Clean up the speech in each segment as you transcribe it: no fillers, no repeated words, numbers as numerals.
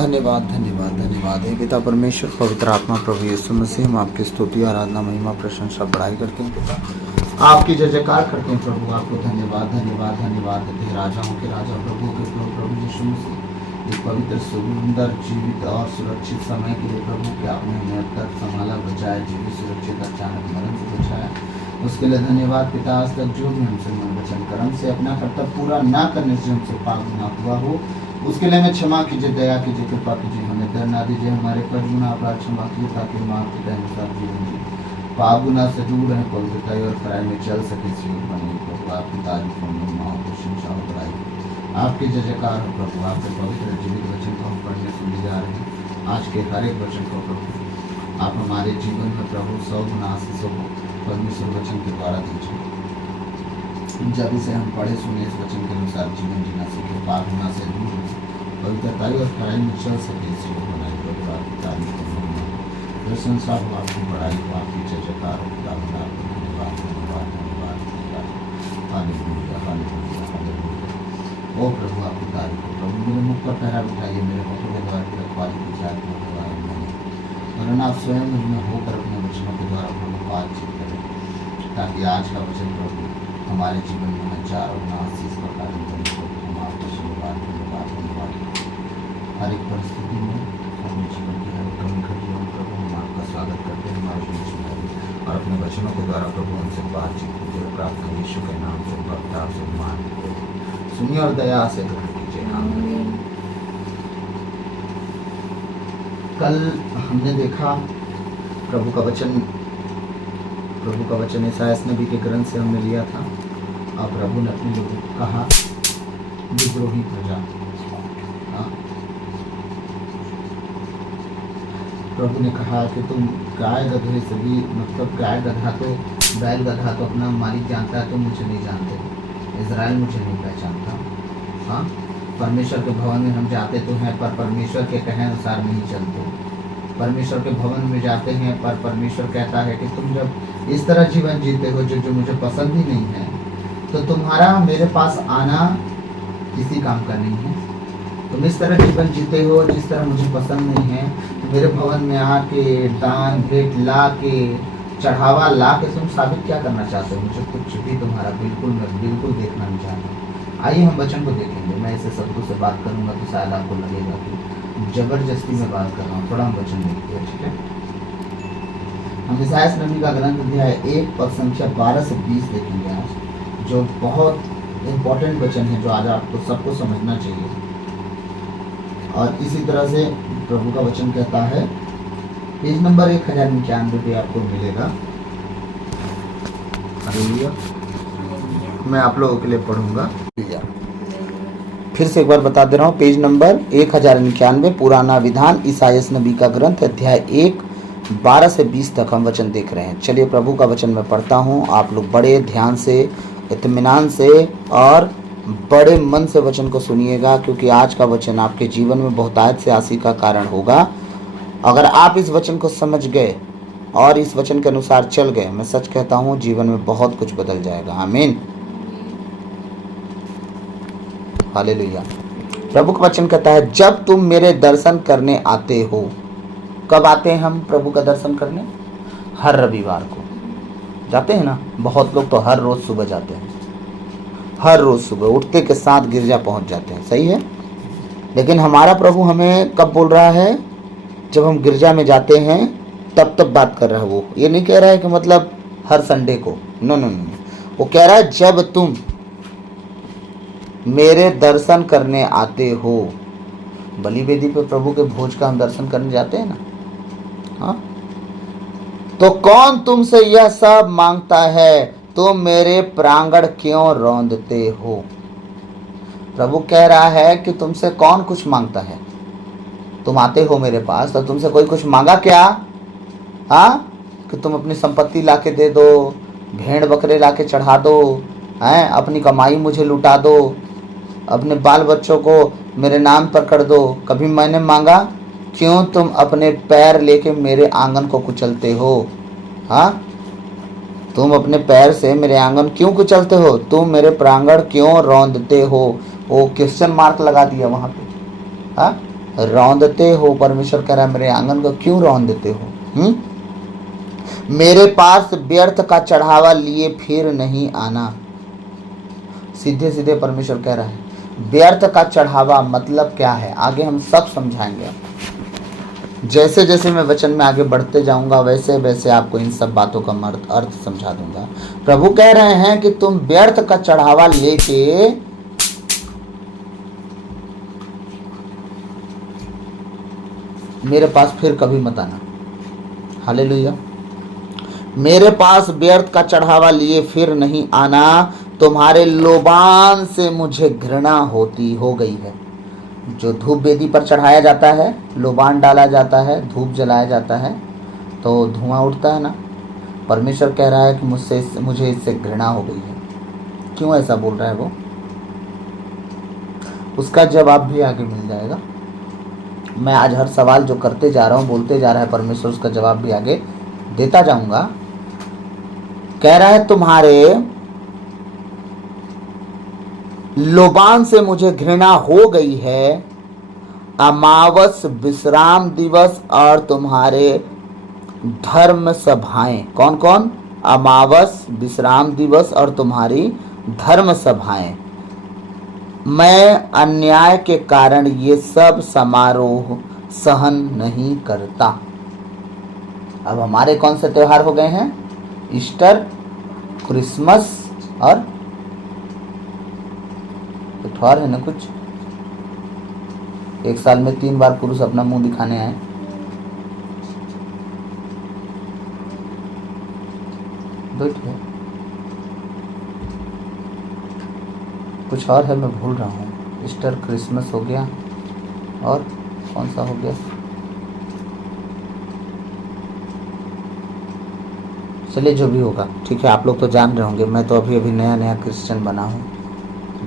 धन्यवाद धन्यवाद धन्यवाद हे पिता परमेश्वर, पवित्र आत्मा, प्रभु यीशु मसीह, हम आपकी स्तुति, आराधना, महिमा, प्रशंसा, बड़ाई करते हैं पिता। आपकी जय जयकार करते हैं प्रभु। आपको धन्यवाद धन्यवाद धन्यवाद देते हैं, राजाओं के राजा, प्रभु के प्रभु, प्रभु यीशु मसीह। इस पवित्र, सुंदर, जीवित और सुरक्षित समय के लिए प्रभु के आपने हमें अब तक संभाला, बचाया, जीवित, सुरक्षित, अचानक मरण से बचाया। उसके लिए धन्यवाद पिता। आज तक जो भी हमसे मन, वचन, कर्म से अपना कर्तव्य पूरा ना करने से हमसे पाप ना हुआ हो, उसके लिए हमें क्षमा कीजिए, दया कीजिए, कृपा कीजिए, हमें डर ना दीजिए, हमारे पर गुना अपराध क्षमा कीजिए, ताकि हम आपके अनुसार जीवन जी पाप गुना से दूर रहें, पवित्रता और खराई में चल सके, जीवन बने प्रभु। आपकी तारीफ हो, महिमा हो, प्रशंसा हो, बड़ाई आपके जय जयकार हो प्रभु। आपके पवित्र जीवित वचन को हम पढ़ने सुनने जा रहे हैं। आज के हर एक वचन को प्रभु आप हमारे जीवन में प्रभु 100 गुना आशीषों को परमेश्वर वचन के द्वारा दीजिए। जब इसे हम पढ़े सुने, इस वचन के अनुसार जीवन जीना सीखे, पाप गुना से दूर हो, पवित्रता और खराई में चल सके, जीवन बनाए प्रभु। आपकी तारीफ हो, प्रशंसा हो, आपकी बड़ाई हो, आपकी जय जयकार हो। धन्यवाद धन्यवाद धन्यवाद धन्यवाद। Hallelujah hallelujah hallelujah. ओ प्रभु आपकी तारीफ हो प्रभु। मेरे मुख पर पहरा बिठाइए, मेरे होठों के द्वारा की रखवाली की जाए वरना आप स्वयं में होकर अपने वचनों के द्वारा प्रभु बातचीत करें, ताकि आज का वचन प्रभु हमारे जीवन में हजारों गुना आशीष का कारण बने। हम आपका धन्यवाद धन्यवाद धन्यवाद। हर एक परिस्थिति में अपने जीवन की हर कमी घटियों में प्रभु हम आपका स्वागत करते हैं, हमारे सुनाइए और अपने वचनों के द्वारा प्रभु हमसे बातचीत कीजिए। प्राप्त करिए यीशु के नाम से, भक्ता से मान सुनिए और दया से ग्रहण कीजिए। आमीन। कल हमने देखा प्रभु का वचन यशायाह नबी के ग्रंथ से हमने लिया था। और प्रभु ने अपने लोगों को कहा, विद्रोही प्रजा। प्रभु ने कहा कि तुम गाय गधे सभी, मतलब गाय गधा तो, बैल गधा तो अपना मालिक जानता है, तुम मुझे नहीं जानते, इजराइल मुझे नहीं पहचानता। हाँ, परमेश्वर के भवन में हम जाते तो हैं, पर परमेश्वर के कहे अनुसार नहीं चलते। परमेश्वर के भवन में जाते हैं, पर परमेश्वर कहता है कि तुम जब इस तरह जीवन जीते हो जो मुझे पसंद ही नहीं है, तो तुम्हारा मेरे पास आना किसी काम का नहीं है। तुम इस तरह जीवन जीते हो जिस तरह मुझे पसंद नहीं है, तो मेरे भवन में आके दान भेंट ला के, चढ़ावा ला के तुम साबित क्या करना चाहते हो? मुझे कुछ भी तुम्हारा मैं बिल्कुल देखना नहीं चाहता। आइए हम वचन को देखेंगे। मैं इसे शब्दों से बात करूंगा तो शायद आपको लगेगा कि जबरदस्ती में बात कर रहा हूँ। थोड़ा हम वचन देखते हैं, ठीक है? हम यशायाह नबी का ग्रंथ अध्याय 1 पद संख्या 12 से 20 देखेंगे आज, जो बहुत इम्पोर्टेंट वचन है, जो आज आपको सबको समझना चाहिए। और इसी तरह से प्रभु का वचन कहता है, पेज नंबर 1091 पे आपको मिलेगा। हालेलुया। मैं आप लोगों के लिए पढ़ूंगा। फिर से एक बार बता दे रहा हूँ, पेज नंबर 1091, पुराना विधान, यशायाह नबी का ग्रंथ, अध्याय 1 12 से 20 तक हम वचन देख रहे हैं। चलिए प्रभु का वचन मैं पढ़ता हूँ। आप लोग बड़े ध्यान से, इत्मीनान से और बड़े मन से वचन को सुनिएगा, क्योंकि आज का वचन आपके जीवन में बहुतायत से आशीष का कारण होगा। अगर आप इस वचन को समझ गए और इस वचन के अनुसार चल गए, मैं सच कहता हूँ जीवन में बहुत कुछ बदल जाएगा। आमीन। हालेलुया। प्रभु का वचन कहता है, जब तुम मेरे दर्शन करने आते हो। कब आते हैं हम प्रभु का दर्शन करने? हर रविवार को जाते हैं ना। बहुत लोग तो हर रोज सुबह जाते हैं, हर रोज सुबह उठते के साथ गिरजा पहुंच जाते हैं, सही है। लेकिन हमारा प्रभु हमें कब बोल रहा है? जब हम गिरजा में जाते हैं तब बात कर रहा है। वो ये नहीं कह रहा है कि मतलब हर संडे को, नो नो नो, वो कह रहा है जब तुम मेरे दर्शन करने आते हो। बलि वेदी पे प्रभु के भोज का हम दर्शन करने जाते हैं ना। हाँ, तो कौन तुमसे यह सब मांगता है, तुम मेरे प्रांगण क्यों रौंदते हो? प्रभु कह रहा है कि तुमसे कौन कुछ मांगता है। तुम आते हो मेरे पास तो तुमसे कोई कुछ मांगा क्या? हाँ, कि तुम अपनी संपत्ति लाके दे दो, भेड़ बकरे लाके चढ़ा दो, हैं, अपनी कमाई मुझे लुटा दो, अपने बाल बच्चों को मेरे नाम पर कर दो। कभी मैंने मांगा? क्यों तुम अपने पैर लेके मेरे आंगन को कुचलते हो? हाँ, तुम अपने पैर से मेरे आंगन क्यों कुचलते हो? तुम मेरे प्रांगण क्यों रौंदते हो? वो क्वेश्चन मार्क लगा दिया वहां पे। हाँ, रौंदते हो। परमेश्वर कह रहा है मेरे आंगन को क्यों रौंदते हो? मेरे पास व्यर्थ का चढ़ावा लिए फिर नहीं आना। सीधे सीधे परमेश्वर कह रहा है व्यर्थ का चढ़ावा मतलब क्या है, आगे हम सब समझाएंगे। जैसे जैसे मैं वचन में आगे बढ़ते जाऊंगा वैसे वैसे आपको इन सब बातों का अर्थ समझा दूंगा। प्रभु कह रहे हैं कि तुम व्यर्थ का चढ़ावा लेके मेरे पास फिर कभी मत आना। हालेलुया। मेरे पास व्यर्थ का चढ़ावा लिए फिर नहीं आना, तुम्हारे लोबान से मुझे घृणा होती हो गई है। जो धूप वेदी पर चढ़ाया जाता है, लोबान डाला जाता है, धूप जलाया जाता है तो धुआं उठता है ना। परमेश्वर कह रहा है कि मुझे इससे घृणा हो गई है। क्यों ऐसा बोल रहा है वो, उसका जवाब भी आगे मिल जाएगा। मैं आज हर सवाल जो करते जा रहा हूँ, बोलते जा रहा है परमेश्वर, उसका जवाब भी आगे देता जाऊंगा। कह रहा है तुम्हारे लोबान से मुझे घृणा हो गई है। अमावस, विश्राम दिवस और तुम्हारे धर्म सभाएं। कौन कौन? अमावस, विश्राम दिवस और तुम्हारी धर्म सभाएं। मैं अन्याय के कारण ये सब समारोह सहन नहीं करता। अब हमारे कौन से त्योहार हो गए हैं? ईस्टर, क्रिसमस और त्योहार है ना कुछ। एक साल में 3 बार पुरुष अपना मुंह दिखाने आए। है कुछ और है, मैं भूल रहा हूँ। ईस्टर, क्रिसमस हो गया और कौन सा हो गया? चलिए जो भी होगा ठीक है, आप लोग तो जान रहे होंगे। मैं तो अभी अभी नया नया क्रिश्चियन बना हूँ,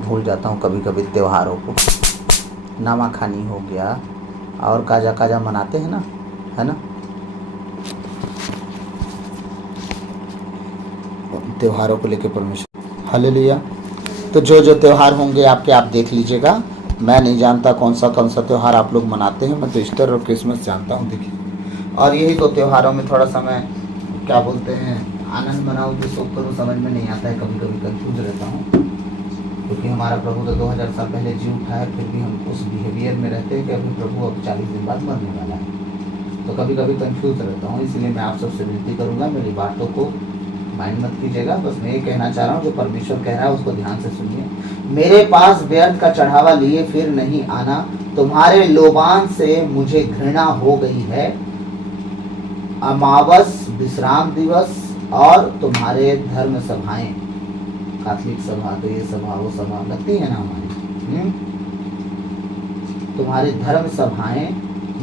भूल जाता हूँ कभी कभी त्योहारों को। नामा खानी हो गया और काजा काजा मनाते हैं ना, है ना, त्योहारों को लेके परमेश्वर। हालेलुया। तो जो जो त्यौहार होंगे आपके, आप देख लीजिएगा। मैं नहीं जानता कौन सा त्यौहार आप लोग मनाते हैं। मैं तो ईस्टर और क्रिसमस जानता हूँ। देखिए, और यही तो त्योहारों में थोड़ा सा मैं क्या बोलते हैं आनंद मनाऊँ कि शोक करूँ, समझ में नहीं आता है। कभी कभी कंफ्यूज रहता हूँ, क्योंकि हमारा प्रभु तो 2000 साल पहले जी उठा है, फिर भी हम उस बिहेवियर में रहते हैं कि अभी प्रभु अब 40 दिन बाद मरने वाला है। तो कभी कभी कंफ्यूज रहता हूँ। इसलिए मैं आप सबसे विनती करूँगा, मेरी बातों को माइंड मत कीजिएगा। बस मैं ये कहना चाह रहा हूँ जो परमेश्वर कह रहा है उसको ध्यान से सुनिए। मेरे पास व्यर्थ का चढ़ावा लिए फिर नहीं आना, तुम्हारे लोबान से मुझे घृणा हो गई है। अमावस, विश्राम दिवस और तुम्हारे धर्म सभाएं। कैथोलिक सभा तो ये सभा वो सभा लगती है ना हमारी। तुम्हारी धर्म सभाएं,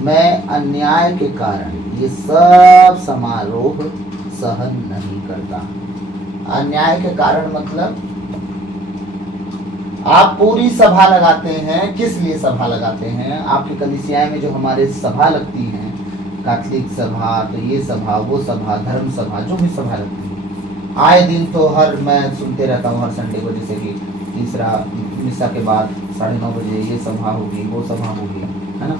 मैं अन्याय के कारण ये सब समारोह सहन नहीं करता। अन्याय के कारण मतलब आप पूरी सभा लगाते हैं। किस लिए सभा लगाते हैं? आपकी कलीसियाएं में जो हमारे सभा लगती हैं, कैथोलिक सभा तो ये सभा वो सभा, धर्म सभा, जो भी सभा लगती है, आए दिन तो मैं सुनते रहता हूँ हर संडे को, जैसे कि तीसरा मिसा के बाद 9:30 बजे ये सभा होगी, वो सभा होगी, है ना।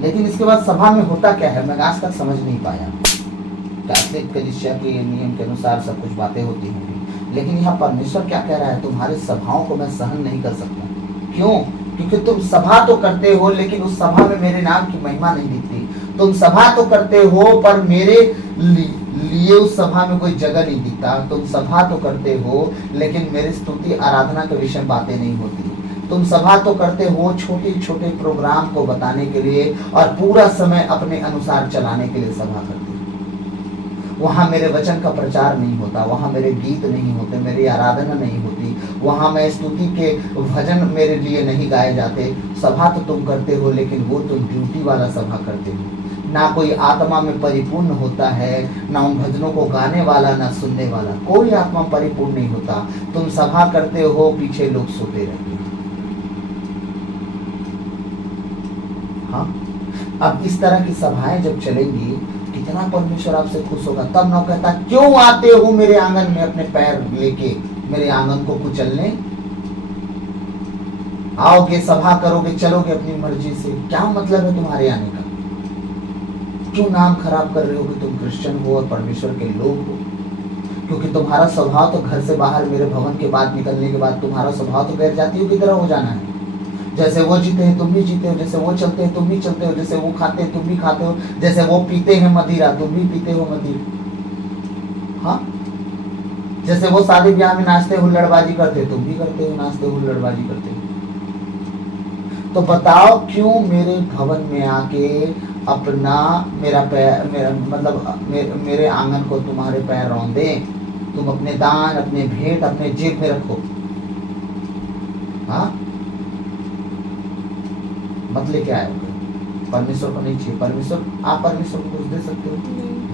लेकिन इसके बाद सभा में होता क्या है, मैं आज तक समझ नहीं पाया। कैथोलिक कलीसिया के नियम के अनुसार सब कुछ बातें होती होंगी, लेकिन यहाँ परमेश्वर क्या कह रहा है? तुम्हारे सभाओं को मैं सहन नहीं कर सकता। क्यों? क्योंकि तुम सभा तो करते हो लेकिन उस सभा में मेरे नाम की महिमा नहीं दिखती। तुम सभा तो करते हो पर मेरे लिए उस सभा में कोई जगह नहीं दिखता। तुम सभा तो करते हो लेकिन मेरी स्तुति आराधना के विषय बातें नहीं होती। तुम सभा तो करते हो छोटे छोटे प्रोग्राम को बताने के लिए और पूरा समय अपने अनुसार चलाने के लिए सभा करते हो। वहाँ मेरे वचन का प्रचार नहीं होता, वहाँ मेरे गीत नहीं होते, मेरी आराधना नहीं होती, वहाँ मैं स्तुति के भजन मेरे लिए नहीं गाए जाते। सभा तो तुम करते हो लेकिन वो तुम ड्यूटी वाला सभा करते हो। ना कोई आत्मा में परिपूर्ण होता है, ना उन भजनों को गाने वाला, ना सुनने वाला, कोई आत्मा परिपूर्ण नहीं होता। तुम सभा करते हो, पीछे लोग सोते रहते हैं। हाँ, अब इस तरह की सभाएं जब चलेंगी, कितना परमेश्वर आपसे खुश होगा। तब ना कहता क्यों आते हो मेरे आंगन में अपने पैर लेके मेरे आंगन को कुचलने। आओगे, सभा करोगे, चलोगे अपनी मर्जी से, क्या मतलब है तुम्हारे आने का? क्यों नाम खराब कर रहे हो कि तुम क्रिश्चियन हो और परमेश्वर के लोग हो? क्योंकि तुम्हारा स्वभाव तो घर से बाहर मेरे भवन के बाद निकलने के बाद तुम्हारा स्वभाव तो गैर जातियों की तरह हो जाना है। जैसे वो जीते हैं तुम भी जीते हो, जैसे वो चलते हैं तुम भी चलते हो, जैसे वो खाते हैं तुम भी खाते हो, जैसे वो पीते हैं मदिरा तुम भी पीते हो मदिरा। हाँ, जैसे वो शादी ब्याह में नाचते हुल्लड़बाजी करते तुम भी करते हो, नाचते हुल्लड़बाजी करते हो। तो बताओ क्यों मेरे भवन में आके अपना मेरा पैर, मेरा मतलब मेरे आंगन को तुम्हारे पैर रौंदे? तुम अपने दान, अपने भेंट अपने जेब में रखो। हाँ, मत लेके आए परमेश्वर को नहीं चाहिए। परमेश्वर, आप परमेश्वर को कुछ दे सकते हो?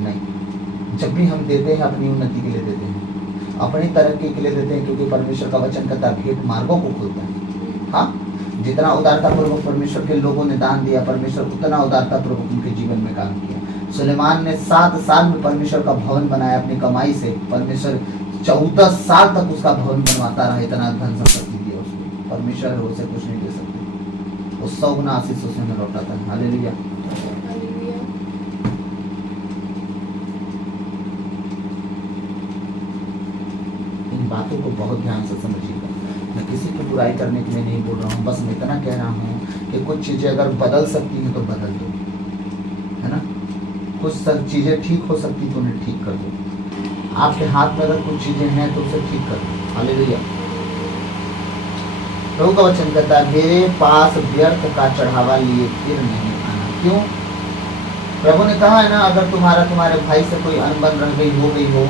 नहीं। जब भी हम देते हैं अपनी उन्नति के लिए देते हैं, अपनी तरक्की के लिए देते हैं, क्योंकि परमेश्वर का वचन कहता है भेंट मार्गों को खोलता है। हाँ, जितना उदारतापूर्वक परमेश्वर के लोगों ने दान दिया, परमेश्वर उतना उदारतापूर्वक उनके जीवन में काम किया। सुलेमान ने 7 साल में परमेश्वर का भवन बनाया अपनी कमाई से। परमेश्वर 14 साल तक उसका भवन बनवाता रहा, इतना धन संपत्ति दिया उसको। परमेश्वर उसे कुछ नहीं दे सकते, वो 100 गुना आशीष उसने लौटाता है। हालेलुया। इन बातों को बहुत ध्यान से समझिएगा। मैं किसी की बुराई करने के लिए नहीं बोल रहा हूँ, बस मैं इतना कह रहा हूँ कि कुछ चीज़ें अगर बदल सकती हैं तो बदल दो, है ना। कुछ सब चीज़ें ठीक हो सकती तो उन्हें ठीक कर दो। आपके हाथ में अगर कुछ चीज़ें हैं तो उसे ठीक कर दो। हालेलुया। प्रभु का वचन कहता है मेरे पास व्यर्थ का चढ़ावा लिए फिर नहीं आना। क्यों? प्रभु ने कहा है ना, अगर तुम्हारे भाई से कोई अनबन रह गई हो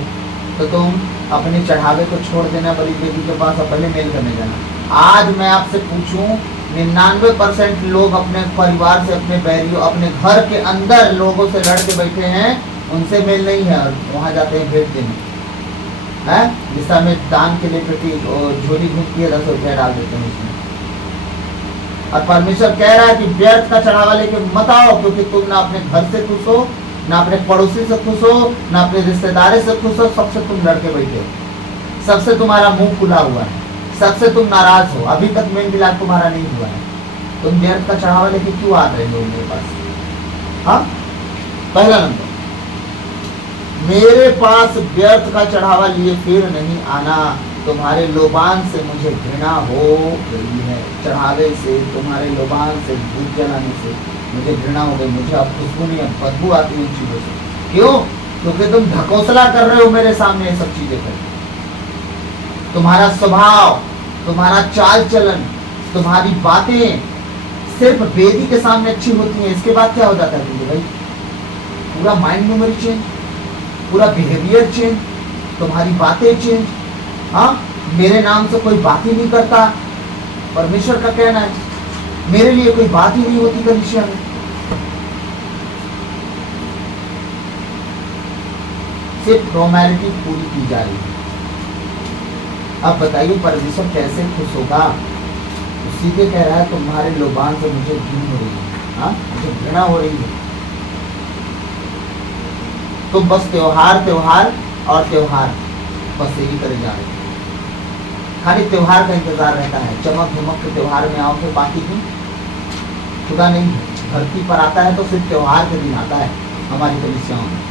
तो तुम अपने चढ़ावे को छोड़ देना, बलि वेदी के पास पहले मेल करने जाना। आज मैं आपसे पूछूं, 99% लोग अपने परिवार से, अपने बैरियों, अपने घर के अंदर लोगों से लड़ के बैठे हैं, उनसे मेल नहीं है और वहां जाते हैं भेंट देने। है जिस समय दान के लिए प्रति झोली घूमती है 10 रुपया डाल देते हैं उसमें। और परमेश्वर कह रहा है कि व्यर्थ का चढ़ावा लेके मत आओ, क्योंकि तुम ना अपने घर से खुश हो, ना अपने पड़ोसी से खुश हो, ना अपने रिश्तेदारी से खुश हो, सबसे तुम लड़के बैठे हो, सबसे तुम्हारा मुंह खुला हुआ है, सबसे तुम नाराज हो, अभी तक मेल मिलाप तुम्हारा नहीं हुआ है। तुम व्यर्थ का चढ़ावा लेके क्यों आ रहे हो मेरे पास? हाँ, पहला नंबर, मेरे पास व्यर्थ का चढ़ावा लिए फिर नहीं आना। तुम्हारे लोबान से मुझे घृणा हो गई है। चढ़ावे से, तुम्हारे लोबान से, धूप जलाने से मुझे घृणा हो गई। मुझे अब खुशबू नहीं, अब बदबू आती है इन चीजों से। क्यों? क्योंकि तुम ढकोसला कर रहे हो मेरे सामने ये सब चीजें कर। तुम्हारा स्वभाव, तुम्हारा चाल चलन, तुम्हारी बातें सिर्फ वेदी के सामने अच्छी होती हैं, इसके बाद क्या हो जाता है तुझे भाई? पूरा माइंड मेमोरी चेंज, पूरा बिहेवियर चेंज, तुम्हारी बातें चेंज। हाँ, मेरे नाम से कोई बात ही नहीं करता। परमेश्वर का कहना है मेरे लिए कोई बात ही नहीं होती कलीसिया में, सिर्फ फॉर्मेलिटी पूरी की जा रही है। अब बताइए परमेश्वर कैसे खुश होगा? सीधे कह रहा है तुम्हारे लोबान से मुझे घृणा हो रही है। हाँ, मुझे घृणा हो रही है। तुम बस त्योहार त्योहार और त्योहार बस यही करे जा रहे। खाली त्योहार का इंतजार रहता है, चमक धमक के त्योहार में आओ, के बाकी दिन खुदा नहीं है। धरती पर आता है तो सिर्फ त्योहार के दिन आता है हमारी कलीसियाओं में,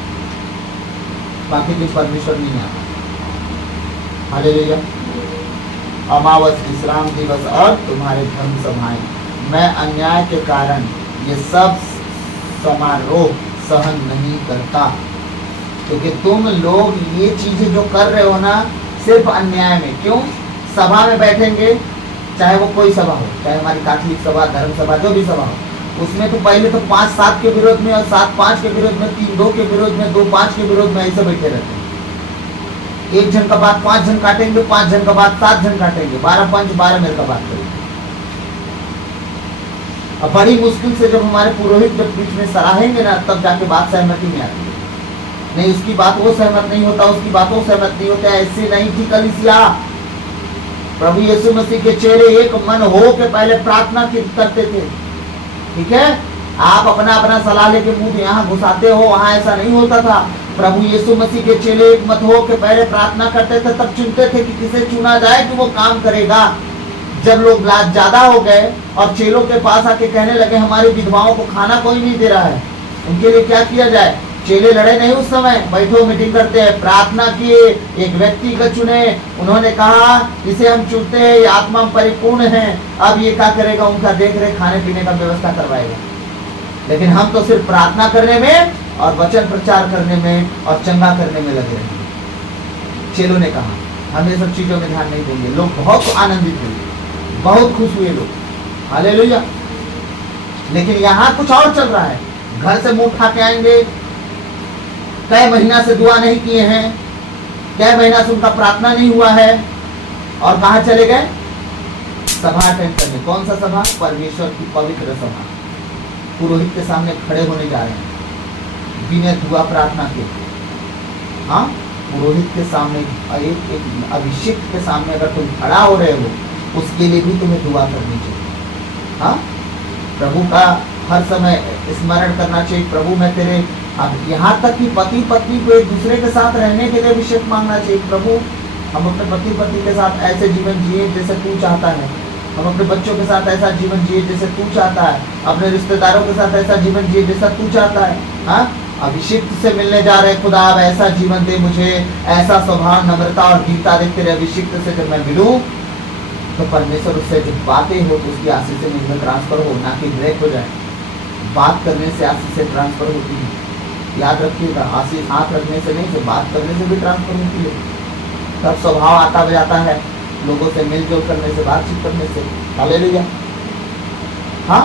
बाकी दिन परमेश्वर नहीं आता। हालेलुया। अमावस, विश्राम दिवस और तुम्हारे धर्म सभाएं। मैं अन्याय के कारण ये सब समारोह सहन नहीं करता, क्योंकि तुम लोग ये चीजें जो कर रहे हो ना, सिर्फ अन्याय में। क्यों? सभा में बैठेंगे, चाहे वो कोई सभा हो, चाहे हमारी कैथोलिक सभा, धर्म सभा, जो भी सभा हो, उसमें तो पहले तो 5-7 के विरोध में और 7-5 के विरोध में, 3-2 के विरोध में, 2-5 के विरोध में ऐसे बैठे रहते हैं। एक जन का बात 5 जन काटेंगे, 5 जन का बात 7 जन काटेंगे, 12 पंच 12 मेरे का बात करेंगे। अब बड़ी मुश्किल से जब हमारे पुरोहित जब बीच में सराहेंगे ना, तब जाके बात सहमति में आती है। नहीं, उसकी बात वो सहमत नहीं होता, उसकी बातों सहमत नहीं होता। ऐसे नहीं थी कलीसिया। प्रभु यीशु मसीह के चेहरे एक मन हो के पहले प्रार्थना करते थे। ठीक है, आप अपना अपना सलाह लेके मुंह यहाँ घुसाते हो, वहां ऐसा नहीं होता था। प्रभु यीशु मसीह के चेले एक मत हो के पहले प्रार्थना करते थे, तब चुनते थे कि किसे चुना जाए कि वो काम करेगा। जब लोग ज्यादा हो गए और चेलों के पास आके कहने लगे हमारी विधवाओं को खाना कोई नहीं दे रहा है, उनके लिए क्या किया जाए। चेले लड़े नहीं उस समय, बैठो मीटिंग करते हैं, प्रार्थना किए, एक व्यक्ति को चुने, उन्होंने कहा इसे हम चुनते हैं, ये आत्मा में परिपूर्ण है, अब ये क्या करेगा, उनका देख रेख खाने पीने का व्यवस्था करवाएगा। लेकिन हम तो सिर्फ प्रार्थना करने में और वचन प्रचार करने में और चंगा करने में लगे रहेंगे। चेलों ने कहा हम ये सब चीजों में ध्यान नहीं देंगे। लोग बहुत आनंदित हुए, बहुत खुश हुए लोग, हालेलुया। लेकिन यहाँ कुछ और चल रहा है। घर से मुंह उठा के आएंगे, कई महीना से दुआ नहीं किए हैं, कई महीना से उनका प्रार्थना नहीं हुआ है, और कहाँ चले गए, सभा अटेंड करने। कौन सा सभा, परमेश्वर की पवित्र सभा। पुरोहित के सामने खड़े होने जा रहे हैं बिना दुआ प्रार्थना के। हाँ, पुरोहित के सामने, एक अभिषेक के सामने अगर तुम खड़ा हो रहे हो, उसके लिए भी तुम्हें दुआ करनी चाहिए। हाँ, प्रभु का हर समय स्मरण करना चाहिए, प्रभु मैं तेरे, अब यहाँ तक कि पति पत्नी को एक दूसरे के साथ रहने के लिए अभिषेक मांगना चाहिए। प्रभु हम अपने पति पत्नी के साथ ऐसे जीवन जिए जैसे तू चाहता है, हम अपने बच्चों के साथ ऐसा जीवन जिए जैसे तू चाहता है, अपने रिश्तेदारों के साथ ऐसा जीवन जिए जैसा तू चाहता है। हाँ, अभिषेक से मिलने जा रहे खुदा, अब ऐसा जीवन दे मुझे, ऐसा स्वभाव, नम्रता और दीनता दे तेरे अभिषेक से जब मैं मिलूं, तो परमेश्वर उससे जो बातें हो तो उसकी आशीष से मुझे ट्रांसफर हो, ना कि ब्रेक हो जाए। बात करने से आशीष से ट्रांसफर होती है, याद रखिएगा। आशीष हाथ रखने से नहीं, तो बात करने से भी ट्रांसफर होती है। तब स्वभाव आता जाता है, लोगों से मिलजुल करने से, बातचीत करने से। हालेलुया। हाँ,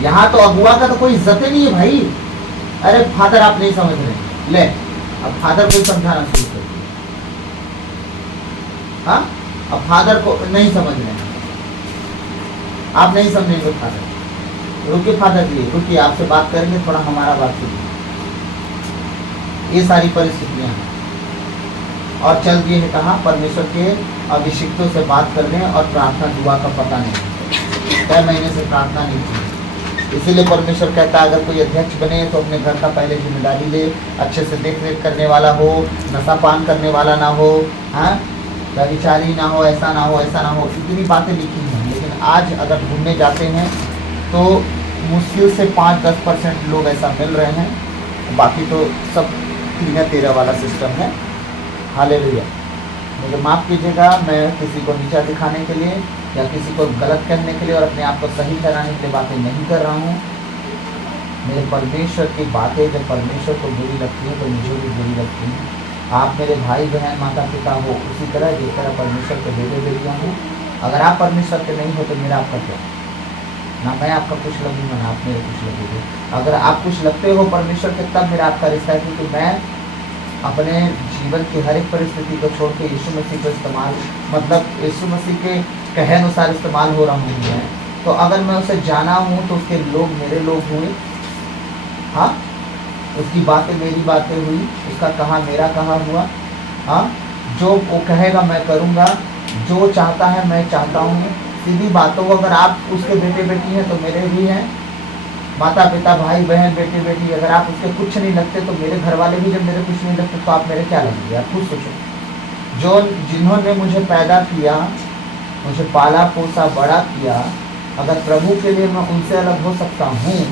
यहाँ तो अगुआ का तो कोई इज्जत ही नहीं है भाई। अरे फादर आप नहीं समझ रहे, ले अब फादर को समझाना शुरू कर। हाँ, अब फादर को नहीं समझ रहे हैं, आप नहीं समझेंगे फादर। रुकिए फादर जी, रुकिए, आपसे बात करेंगे, थोड़ा हमारा बात सुनिए। ये सारी परिस्थितियां हैं। और चल दिए है कहा, परमेश्वर के अभिषिक्तों से बात करने और प्रार्थना दुआ का पता नहीं, कई महीने से प्रार्थना नहीं की। इसीलिए परमेश्वर कहता है अगर कोई अध्यक्ष बने तो अपने घर का पहले जिम्मेदारी ले, अच्छे से देख रेख करने वाला हो, नशा पान करने वाला ना हो, हाँ, व्यभिचारी ना हो, ऐसा ना हो, ऐसा ना हो। इतनी बातें लिखी हैं, लेकिन आज अगर घूमने जाते हैं तो मुश्किल से 5-10% लोग ऐसा मिल रहे हैं, बाकी तो सब 3-13 वाला सिस्टम है। हालेलुया। मुझे माफ़ कीजिएगा, मैं किसी को नीचा दिखाने के लिए या किसी को गलत कहने के लिए और अपने आप को सही ठहराने के लिए बातें नहीं कर रहा हूँ। मेरे परमेश्वर की बातें जब परमेश्वर को बुरी लगती है तो मुझे भी बुरी लगती हैं। आप मेरे भाई बहन माता पिता हो, उसी तरह जिस तरह परमेश्वर के बेटे बेटियाँ हों। अगर आप परमेश्वर के नहीं हो तो मेरा आपका क्या, ना मैं आपका कुछ लगूंगा ना आप मेरे कुछ लगोगे। अगर आप कुछ लगते हो परमेश्वर के तब मेरा आपका रिश्ता है, क्योंकि मैं अपने जीवन की हर एक परिस्थिति को छोड़ के यीशु मसीह को इस्तेमाल, मतलब यीशु मसीह के कहे अनुसार इस्तेमाल हो रहा हूँ मैं। तो अगर मैं उसे जाना हूँ तो उसके लोग मेरे लोग हुए। हाँ, उसकी बातें मेरी बातें हुई, उसका कहा मेरा कहा हुआ। हाँ, जो वो कहेगा मैं करूँगा, जो चाहता है मैं चाहता हूँ। सीधी बातों को, अगर आप उसके बेटे बेटी हैं तो मेरे भी हैं, माता पिता भाई बहन बेटे बेटी। अगर आप उसके कुछ नहीं लगते तो मेरे घर वाले भी जब मेरे कुछ नहीं लगते तो आप मेरे क्या लगेंगे, आप खुद सोचो। जो जिन्होंने मुझे पैदा किया, मुझे पाला पोसा बड़ा किया, अगर प्रभु के लिए मैं उनसे अलग हो सकता हूँ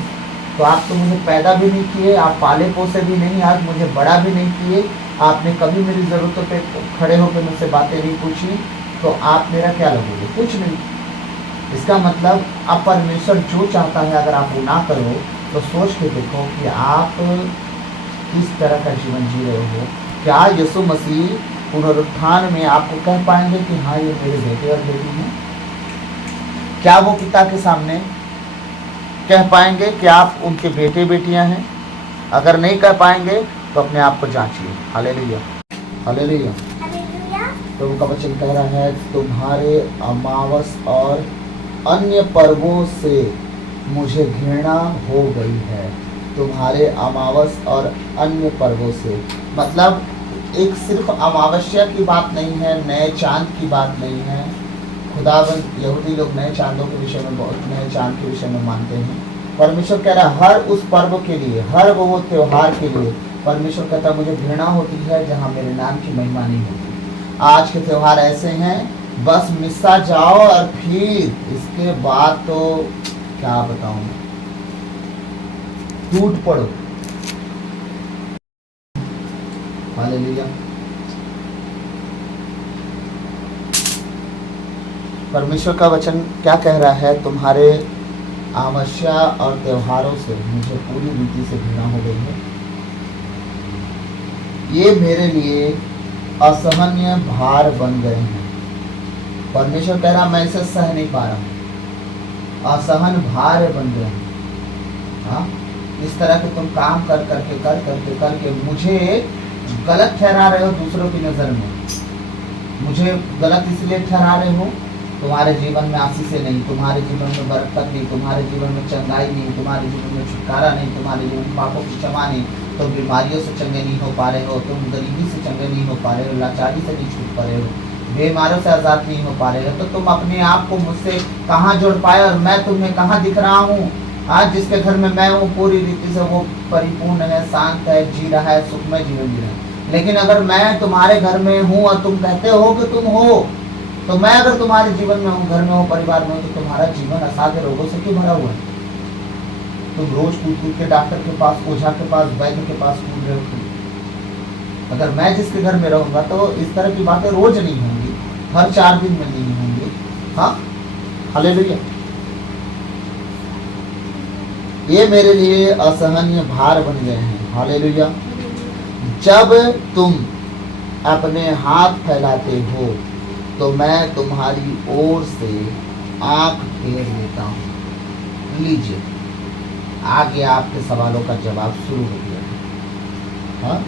तो आप तो मुझे पैदा भी नहीं किए, आप पाले पोसे भी नहीं, आज मुझे बड़ा भी नहीं किए, आपने कभी मेरी ज़रूरतों पे खड़े होकर मुझसे बातें नहीं पूछी, तो आप मेरा क्या लगोगे, कुछ नहीं। इसका मतलब अब परमेश्वर जो चाहता है अगर आप वो ना करो तो सोच के देखो कि आप किस तरह का जीवन जी रहे हो। क्या यीशु मसीह पुनरुत्थान में आपको कह पाएंगे कि हाँ ये मेरे बेटे और बेटी हैं? क्या वो पिता के सामने कह पाएंगे कि आप उनके बेटे बेटियां हैं? अगर नहीं कह पाएंगे तो अपने आप को जांचिए। Hallelujah, hallelujah. प्रभु का वचन कह रहा है तुम्हारे अमावस और अन्य पर्वों से मुझे घृणा हो गई है। तुम्हारे अमावस और अन्य पर्वों से, मतलब एक सिर्फ अमावस्या की बात नहीं है, नए चांद की बात नहीं है। खुदावंद यहूदी लोग नए चांदों के विषय में, बहुत नए चांद के विषय में मानते हैं। परमेश्वर कह रहा है हर उस पर्व के लिए, हर वो त्यौहार के लिए परमेश्वर कहता है मुझे घृणा होती है जहाँ मेरे नाम की महिमा नहीं होती। आज के त्यौहार ऐसे हैं बस मिस्सा जाओ और फिर इसके बाद तो क्या बताऊं, टूट पड़ो। हालेलुया। परमेश्वर का वचन क्या कह रहा है, तुम्हारे आमस्या और त्योहारों से मुझे पूरी रीति से घृणा हो गई है। ये मेरे लिए असहनीय भार बन गए हैं। परमेश्वर कह रहा मैं इसे सह नहीं पा रहा हूँ, असहन भार बन गए हैं। हाँ, इस तरह के तुम काम कर करके मुझे गलत ठहरा रहे हो दूसरों की नज़र में। मुझे गलत इसलिए ठहरा रहे हो, तुम्हारे जीवन में आशीषें नहीं, तुम्हारे जीवन में बरकत नहीं, तुम्हारे जीवन में चंगाई नहीं, तुम्हारे जीवन में छुटकारा नहीं, तुम्हारे जीवन में पापों की क्षमा नहीं, तुम बीमारियों से चंगे नहीं हो पा रहे हो, तुम गरीबी से चंगे नहीं हो पा रहे हो, लाचारी से नहीं छूट पा रहे हो, बीमारों से आज़ाद नहीं हो पा रहे हो, तो तुम अपने आप को मुझसे कहाँ जोड़ पाए और मैं तुम्हें कहाँ दिख रहा हूँ। आज जिसके घर में मैं हूँ पूरी रीति से वो परिपूर्ण है, शांत है, जी रहा है, सुखमय जीवन जी रहा है। लेकिन अगर मैं तुम्हारे घर में हूँ और तुम कहते हो कि तुम हो, तो मैं अगर तुम्हारे जीवन में हूँ, घर में हूँ, परिवार में हूँ, तो तुम्हारा जीवन असाध्य रोगों से क्यों भरा हुआ है? तुम रोज कूद के डॉक्टर के पास, ओझा के पास, वैद्य के पास कूद रहे हो। अगर मैं जिसके घर में रहूंगा तो इस तरह की बातें रोज नहीं होंगी, हर 4 दिन में नहीं होंगी। हाँ, हालेलुया। ये मेरे लिए असहनीय भार बन गए हैं। हालेलुया। जब तुम अपने हाथ फैलाते हो तो मैं तुम्हारी ओर से आंख फेर लेता हूँ। लीजिए, आगे आपके सवालों का जवाब शुरू हो गया। हाँ,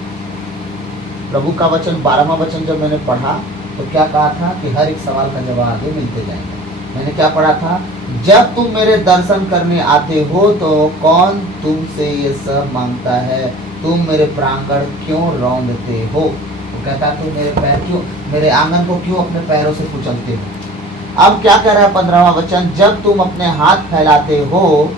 प्रभु का वचन 12वां वचन जब मैंने पढ़ा तो क्या कहा था कि हर एक सवाल का जवाब आगे मिलते जाएंगे। मैंने क्या पढ़ा था, जब तुम मेरे दर्शन करने आते हो तो कौन तुमसे ये सब मांगता है, तुम मेरे प्रांगण क्यों रौंदते हो। वो कहता तुम मेरे पैर क्यों, मेरे आंगन को क्यों अपने पैरों से कुचलते हो। अब क्या कह रहा है 15वां वचन, जब तुम अपने हाथ फैलाते हो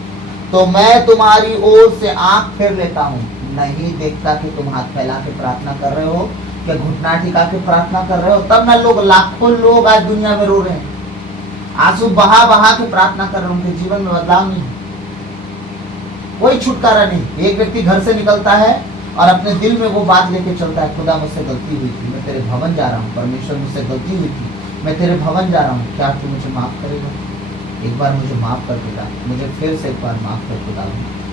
तो मैं तुम्हारी ओर से आंख फेर लेता हूँ। नहीं देखता कि तुम हाथ फैला के प्रार्थना कर रहे हो, क्या घुटना टिका के प्रार्थना कर रहे हो। तब ना लोग, लाखों लोग आज दुनिया में रो रहे हैं, आंसू बहा बहा के प्रार्थना कर रहे हैं, उनके जीवन में बदलाव नहीं, कोई छुटकारा नहीं। एक व्यक्ति घर से निकलता है और अपने दिल में वो बात लेके चलता है, खुदा मुझसे गलती हुई थी, मैं तेरे भवन जा रहा हूँ, परमेश्वर मुझसे गलती हुई थी, मैं तेरे भवन जा रहा हूँ, क्या तू मुझे माफ करेगा। एक बार मुझे माफ कर देगा, मुझे फिर से एक बार माफ कर देगा,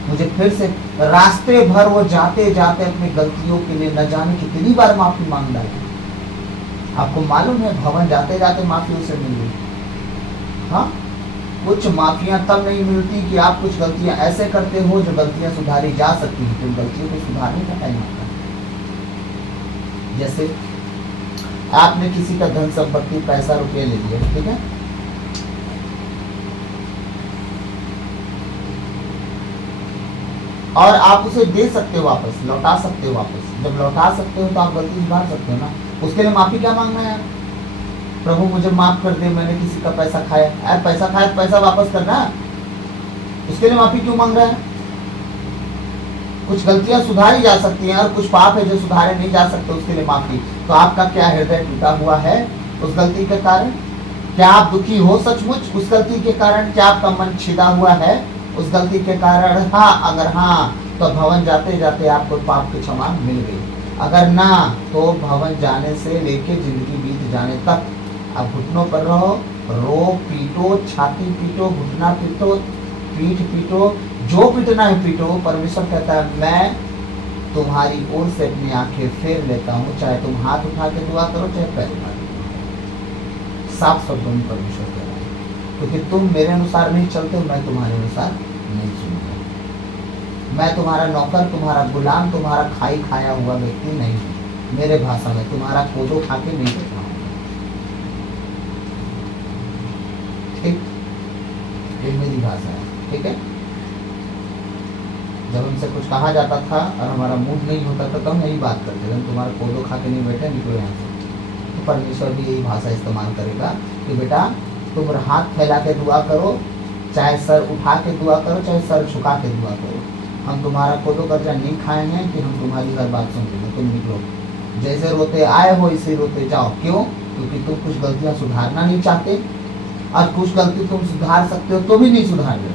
मुझे फिर से। रास्ते भर वो जाते जाते अपनी गलतियों के लिए न जाने कितनी बार माफी मांग डाली। आपको मालूम है भवन जाते जाते माफी उसे मिल गई। हाँ, कुछ माफियां तब नहीं मिलती कि आप कुछ गलतियां ऐसे करते हो जो गलतियां सुधारी जा सकती हैं, तो गलतियों को सुधारने का टाइम आता है। जैसे आपने किसी का धन संपत्ति, पैसा, रुपये ले लिया, ठीक है, और आप उसे दे सकते हो वापस, लौटा सकते हो वापस। जब लौटा सकते हो तो आप गलती सुधार सकते हो ना। उसके लिए माफी क्या मांगना है? प्रभु मुझे माफ कर दे, मैंने किसी का पैसा खाया। यार पैसा खाया तो पैसा वापस करना, उसके लिए माफी क्यों मांग रहा है? कुछ गलतियां सुधारी जा सकती हैं और कुछ पाप है जो सुधारे नहीं जा सकते, उसके लिए माफी। तो आपका क्या हृदय टूटा हुआ है उस गलती के कारण? क्या आप दुखी हो सचमुच उस गलती के कारण? क्या आपका मन छिदा हुआ है उस गलती के कारण? हाँ, अगर हाँ तो भवन जाते जाते आपको पाप की क्षमा मिल गई। अगर ना तो भवन जाने से लेके जिंदगी बीत जाने तक आप घुटनों पर रहो, रो, पीटो, छाती पीटो, घुटना पीटो, पीठ पीटो, जो पीटना है पीटो। परमेश्वर कहता है मैं तुम्हारी ओर से अपनी आंखें फेर लेता हूँ, चाहे तुम हाथ उठा के दुआ करो, चाहे पैर उठा के दुआ करो। साफ शब्दों में परमेश्वर कह रहा है, क्योंकि तुम मेरे अनुसार नहीं चलते, मैं तुम्हारे अनुसार नहीं चलूंगा। मैं तुम्हारा नौकर, तुम्हारा गुलाम, तुम्हारा खाई खाया हुआ व्यक्ति नहीं हूँ। मेरे भाषा में तुम्हारा कोदो खा के नहीं देता हूँ। ठीक, ये मेरी भाषा है, ठीक है। जब हमसे कुछ कहा जाता था और हमारा मूड नहीं होता था तो हम यही बात करते थे, तुम्हारा कोदो खा के नहीं बैठे, निकलो यहाँ से। तो परमेश्वर भी यही भाषा इस्तेमाल करेगा कि बेटा तुम हाथ फैला के दुआ करो, चाहे सर उठा के दुआ करो, चाहे सर झुका के दुआ करो। हम तुम्हारा कोदो कर्जा नहीं खाए हैं कि हम तुम्हारी हर बात सुन लेंगे। तुम निकलो, जैसे रोते आए हो इसे रोते जाओ। क्यों? क्योंकि तुम कुछ गलतियां सुधारना नहीं चाहते, और कुछ गलती तुम सुधार सकते हो तो भी नहीं सुधार रहे,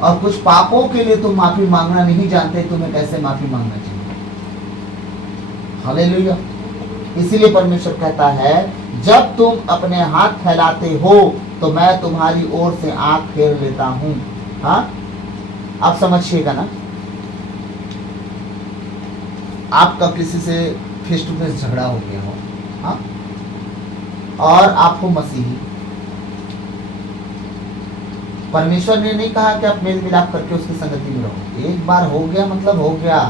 और कुछ पापों के लिए तुम माफी मांगना नहीं जानते, तुम्हें कैसे माफी मांगना चाहिए। हालेलुया। इसीलिए परमेश्वर कहता है जब तुम अपने हाथ फैलाते हो तो मैं तुम्हारी ओर से आंख फेर लेता हूं। हाँ, आप समझिएगा ना, आपका किसी से फेस टू फेस झगड़ा हो गया हो, हाँ, और आप हो मसीही, परमेश्वर ने नहीं कहा कि आप मेल मिलाप करके उसकी संगति में रहो। एक बार हो गया मतलब हो गया,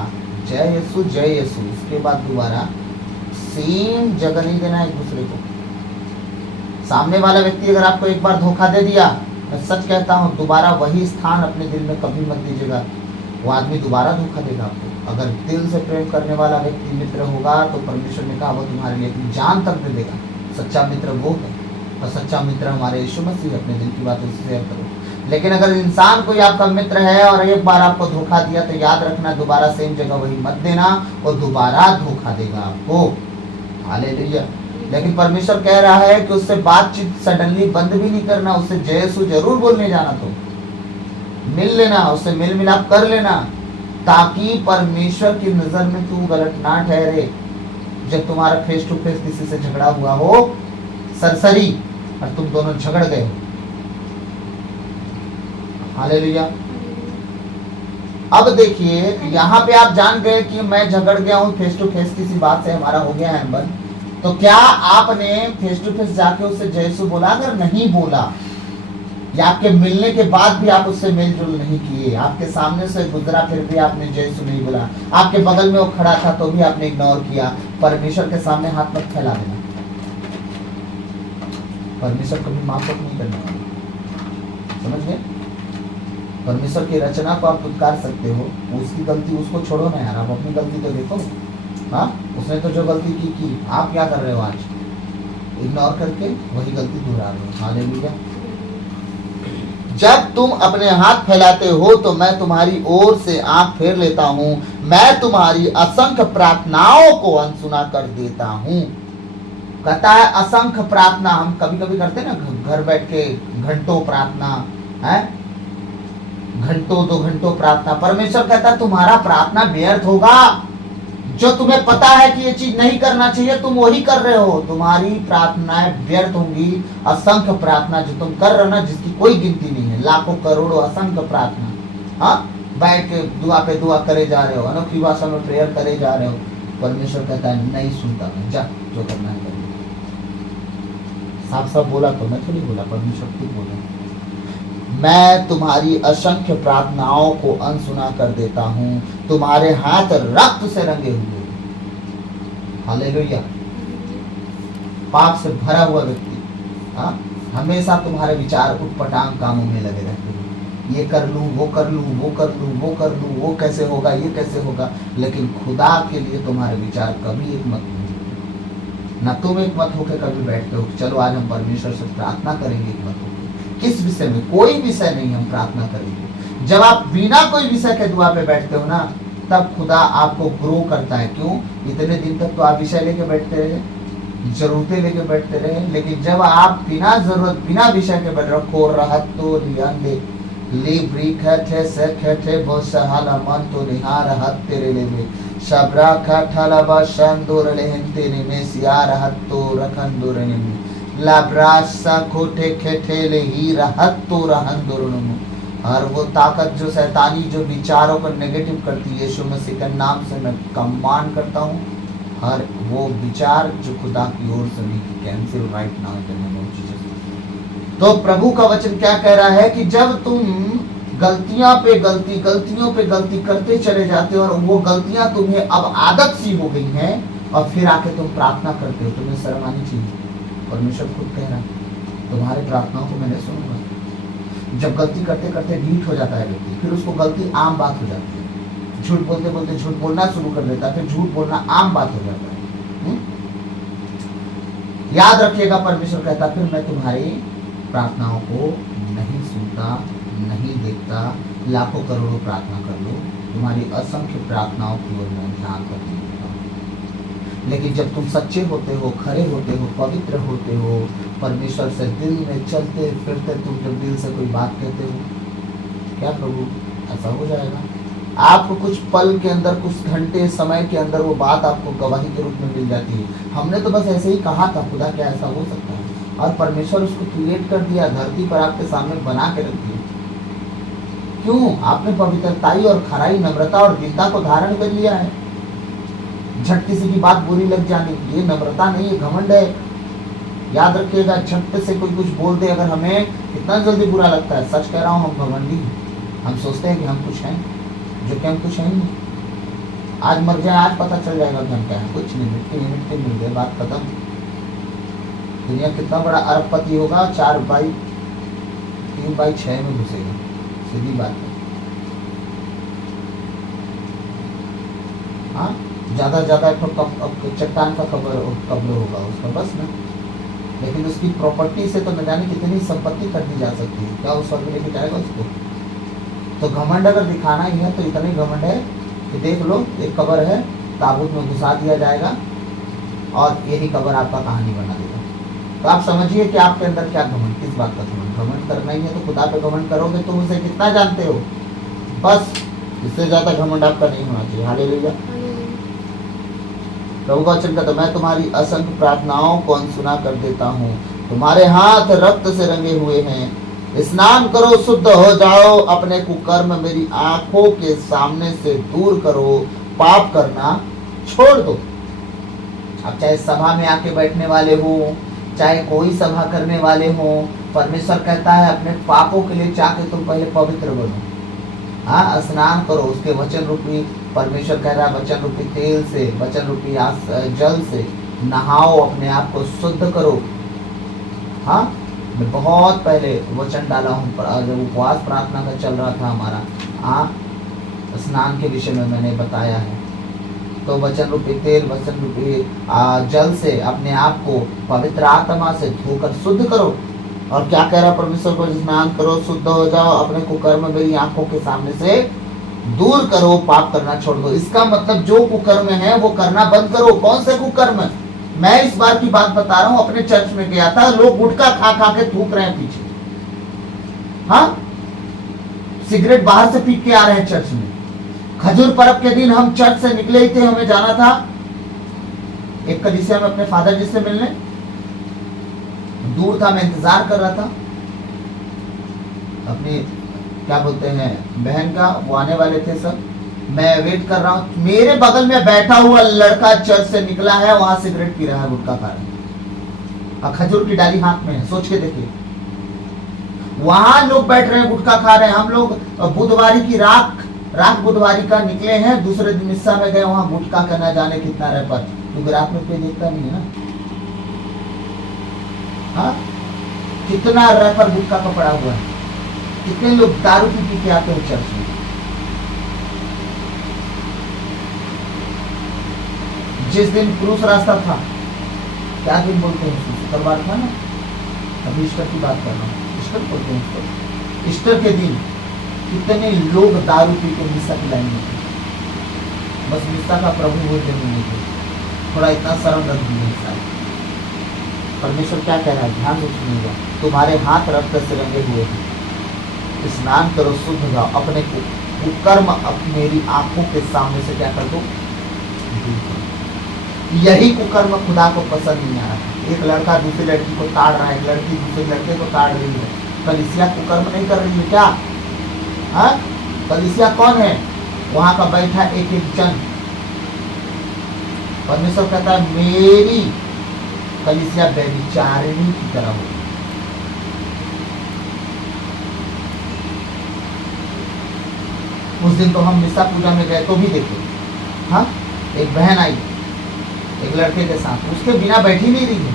जय यीशु जय यीशु। उसके बाद दोबारा सेम जगह नहीं देना एक दूसरे को। सामने वाला व्यक्ति अगर आपको एक बार धोखा दे दिया, मैं सच कहता हूँ दोबारा वही स्थान अपने दिल में कभी मत दीजिएगा, वो आदमी दोबारा धोखा देगा आपको। अगर दिल से प्रेम करने वाला व्यक्ति मित्र होगा तो परमेश्वर ने कहा वो तुम्हारे लिए अपनी जान तक दे देगा। सच्चा मित्र वो है, और सच्चा मित्र हमारे यीशु मसीह। अपने दिल की बातें शेयर करो। लेकिन अगर इंसान कोई आपका मित्र है और एक बार आपको धोखा दिया तो याद रखना दोबारा सेम जगह वही मत देना, और दोबारा धोखा देगा आपको। हालेलुया। लेकिन परमेश्वर कह रहा है कि उससे बातचीत सडनली बंद भी नहीं करना, उससे जय यीशु जरूर बोलने जाना, तो मिल लेना, उससे मेल मिलाप कर लेना, ताकि परमेश्वर की नजर में तू गलत ना ठहरे। जब तुम्हारा फेस टू फेस किसी से झगड़ा हुआ हो सरसरी, और तुम दोनों झगड़ गए हो। हालेलुया। अब देखिए यहाँ पे आप जान गए कि मैं झगड़ गया हूँ फेस टू फेस, किसी बात से हमारा हो गया है अनबन, तो क्या आपने फेस टू फेस जाके उससे जय यीशु बोला? अगर नहीं बोला, या आपके मिलने के बाद भी आप उससे मेल जोल नहीं किए, आपके सामने से गुजरा फिर भी आपने जय यीशु नहीं बोला, आपके बगल में वो खड़ा था तो भी आपने इग्नोर किया, परमेश्वर के सामने हाथ मत फैला देना। परमेश्वर कभी माफ नहीं करने वाला, समझ गए? परमेश्वर की रचना को आप दुत्कार सकते हो, उसकी गलती उसको छोड़ो ना यार, आप अपनी गलती तो देखो। हाँ, उसने तो जो गलती की आप क्या कर रहे हो आज? इग्नोर करके वही गलती दोहरा रहे हो। हालेलुया। जब तुम अपने हाथ फैलाते हो तो मैं तुम्हारी ओर से आंख फेर लेता हूं, मैं तुम्हारी असंख्य प्रार्थनाओं को अनसुना कर देता हूं। कहता है असंख्य प्रार्थना, हम कभी कभी करते ना घर बैठ के घंटों प्रार्थना है, घंटों 2 घंटों प्रार्थना। परमेश्वर कहता है तुम्हारा प्रार्थना व्यर्थ होगा। जो तुम्हें पता है कि ये चीज नहीं करना चाहिए तुम वही कर रहे हो, तुम्हारी प्रार्थनाएं व्यर्थ होंगी। असंख्य प्रार्थना जो तुम कर रहे हो ना, जिसकी कोई गिनती नहीं है, लाखों करोड़ों असंख्य प्रार्थना, हाँ, बैठ के दुआ पे दुआ करे जा रहे हो, अनोखी भाषा में प्रेयर करे जा रहे हो, परमेश्वर कहता है नहीं सुनता मैं, जा जो करना है करो। साफ साफ बोला तो, मैं थोड़ी बोला, परमेश्वर खुद बोला, मैं तुम्हारी असंख्य प्रार्थनाओं को अनसुना कर देता हूं, तुम्हारे हाथ रक्त से रंगे हुए। हालेलुया। पाप से भरा हुआ व्यक्ति, हाँ, हमेशा तुम्हारे विचार उटपटांग कामों में लगे रहते हैं, ये कर लूं, वो कर लूं, वो कर लूं, वो कर लूं, वो कैसे होगा, ये कैसे होगा। लेकिन खुदा के लिए तुम्हारे विचार कभी एक मत नहीं, ना तुम एक मत होकर कभी बैठते हो चलो आज हम परमेश्वर से प्रार्थना करेंगे, एक मत हो। किस विषय में? कोई विषय नहीं हम प्रार्थना करेंगे। जब आप बिना कोई विषय के दुआ पे बैठते हो ना, तब खुदा आपको ग्रो करता है। क्यों? इतने दिन तक तो आप विषय लेके बैठते रहे, जरूरतें लेके बैठते रहे, लेकिन जब आप बिना जरूरत बिना विषय के बैठ रखो, रहत तो लियांदे लिब्री खठे से खठे बोसहाला मन तो निहार हत तेरे ले में शबरा खठला बशंदोर लेहन तेरे में सिया रहत तो रखंदोर ने में लाब्रासा खोटे खेठे ले ही रहत तो रहंदोर ने। और वो ताकत जो शैतानी जो विचारों को नेगेटिव करती है, यीशु मसीह के नाम से मैं कमांड करता हूँ, हर वो विचार जो खुदा की ओर से नहीं, cancel right now in the name of Jesus. तो प्रभु का वचन क्या कह रहा है कि जब तुम गलतियों पे गलती करते चले जाते हो और वो गलतियां तुम्हें अब आदत सी हो गई हैं, और फिर आके तुम प्रार्थना करते हो, तुम्हें शर्म आनी चाहिए। परमेश्वर खुद कह रहा है तुम्हारे प्रार्थनाओं को मैंने सुनूंगा। जब गलती करते करते ढीठ हो जाता है व्यक्ति, फिर उसको गलती आम बात हो जाती है, झूठ बोलते बोलते झूठ बोलना शुरू कर देता है, फिर झूठ बोलना आम बात हो जाता है। याद रखिएगा, परमेश्वर कहता फिर मैं तुम्हारी प्रार्थनाओं को नहीं सुनता, नहीं देखता। लाखों करोड़ों प्रार्थना कर लो, तुम्हारी असंख्य प्रार्थनाओं की ओर मैं ध्यान रखूंगा। लेकिन जब तुम सच्चे होते हो, खरे होते हो, पवित्र होते हो, परमेश्वर से दिल में चलते फिरते, तुम जब दिल से कोई बात कहते हो, क्या प्रभु ऐसा हो जाएगा? आपको कुछ पल के अंदर, कुछ घंटे समय के अंदर वो बात आपको गवाही के रूप में मिल जाती है। हमने तो बस ऐसे ही कहा था, खुदा क्या ऐसा हो सकता है? और परमेश्वर उसको क्रिएट कर दिया, धरती पर आपके सामने बना के रख दिया। क्यों? आपने पवित्रताई और खराई, नम्रता और दीनता को धारण कर लिया है। झट किसी की बात बुरी लग जानी, ये नम्रता नहीं, ये घमंड है। याद रखिएगा, झट से कोई कुछ बोल दे अगर, हमें कितना जल्दी बुरा लगता है। सच कह रहा हूँ, हम घमंडी हैं। हम सोचते हैं कि हम कुछ हैं, जो कि हम कुछ हैं नहीं। आज मर जाए, आज पता चल जाएगा कि हम क्या है। कुछ नहीं, मिट्टी मिट्टी मिल गए, बात खत्म। दुनिया कितना बड़ा अरबपति होगा, 4/3/6 में घुसेगा, सीधी बात है। हाँ, ज्यादा ज्यादा चट्टान का कब्र होगा उसका, बस ना। लेकिन उसकी प्रॉपर्टी से तो न जाने कितनी संपत्ति कर दी जा सकती है। क्या उस स्वर्ग लेके जाएगा उसको? तो घमंड अगर दिखाना ही है तो इतना ही घमंड है कि देख लो, एक कब्र है, ताबूत में घुसा दिया जाएगा और यही कब्र आपका कहानी बना देगा। तो आप समझिए कि आपके अंदर क्या घमंड, किस बात का घमंड? घमंड करना ही है तो खुदा पे घमंड करोगे, तुम उसे कितना जानते हो? बस, इससे ज्यादा घमंड आपका नहीं होना चाहिए। हालेलुया। प्रभु का वचन कहता, मैं तुम्हारी असंख्य प्रार्थनाओं को अनसुना कर देता हूँ। तुम्हारे हाथ रक्त से रंगे हुए हैं। स्नान करो, शुद्ध हो जाओ, अपने कुकर्म मेरी आंखों के सामने से दूर करो, पाप करना छोड़ दो। अब चाहे सभा में आके बैठने वाले हो, चाहे कोई सभा करने वाले हो, परमेश्वर कहता है अपने पापों के लिए चाहते तुम पहले पवित्र बनो। हाँ, स्नान करो, उसके वचन रूपी, परमेश्वर कह रहा है वचन रूपी तेल से, वचन रूपी जल से नहाओ, अपने आप को शुद्ध करो। हाँ, मैं बहुत पहले वचन डाला हूँ, जब उपवास प्रार्थना का चल रहा था हमारा, हाँ, स्नान के विषय में मैंने बताया है। तो वचन रूपी तेल, वचन रूपी जल से अपने आप को पवित्र आत्मा से धोकर शुद्ध करो। और क्या कह रहा परमेश्वर को? स्नान करो, शुद्ध हो जाओ, अपने कुकर्म मेरी आंखों के सामने से दूर करो, पाप करना छोड़ दो। इसका मतलब जो कुकर्म है वो करना बंद करो। कौन से कुकर्म? मैं इस बार की बात बता रहा हूँ, अपने चर्च में गया था, लोग गुटखा खा खा के थूक रहे हैं पीछे। हाँ, सिगरेट बाहर से पी के आ रहे हैं चर्च में। खजूर पर्व के दिन हम चर्च से निकले ही थे, हमें जाना था एक कलीसिया में अपने फादर जी से मिलने। दूर था, मैं इंतजार कर रहा था अपनी, क्या बोलते हैं, बहन का, वो आने वाले थे सब। मैं वेट कर रहा हूँ, मेरे बगल में बैठा हुआ लड़का चर्च से निकला है, वहां सिगरेट पी रहा है, गुटखा खा रहा है और खजूर की डाली हाथ में है। सोच के देखिए, वहां लोग बैठ रहे हैं, गुटखा खा रहे हैं। हम लोग बुधवारी की रात बुधवारी का निकले हैं, दूसरे दिन हिस्सा में गए, वहां गुटखा का न जाने कितना रैपर, क्योंकि रात में कोई देखता नहीं है ना। हाँ, कितना रैपर गुटखा का पड़ा हुआ है, कितने लोग दारू पी के आते हैं चर्च में। जिस दिन क्रूस रास्ता था, क्या दिन बोलते हैं, शुक्रवार था ना, अभी ईस्टर की बात कर रहा हूँ, ईस्टर बोलते हैं उसको। ईस्टर के दिन कितने लोग दारू पी के मिस्सा की लाइन में थे। बस मिस्सा का प्रभु वो दिन नहीं थे, थोड़ा इतना शर्म रख दिया। परमेश्वर क्या कह रहा है, ध्यान से सुनिएगा, तुम्हारे हाथ रक्त से रंगे हुए हैं। स्नान करो, शुद्ध हो जाओ, अपने कुकर्म मेरी आंखों के सामने से क्या कर दो? यही कुकर्म खुदा को पसंद नहीं आ रहा। एक लड़का दूसरी लड़की को ताड़ रहा है, एक लड़की दूसरे लड़के को ताड़ रही है। कलीसिया कुकर्म नहीं कर रही है क्या? हाँ, कलीसिया कौन है? वहां का बैठा एक एक जन। परमेश्वर कहता है मेरी कलीसिया व्यभिचारिणी की तरह हो। उस दिन तो हम मिस्सा पूजा में गए तो भी देखे, हाँ, एक बहन आई एक लड़के के साथ, उसके बिना बैठी नहीं रही है।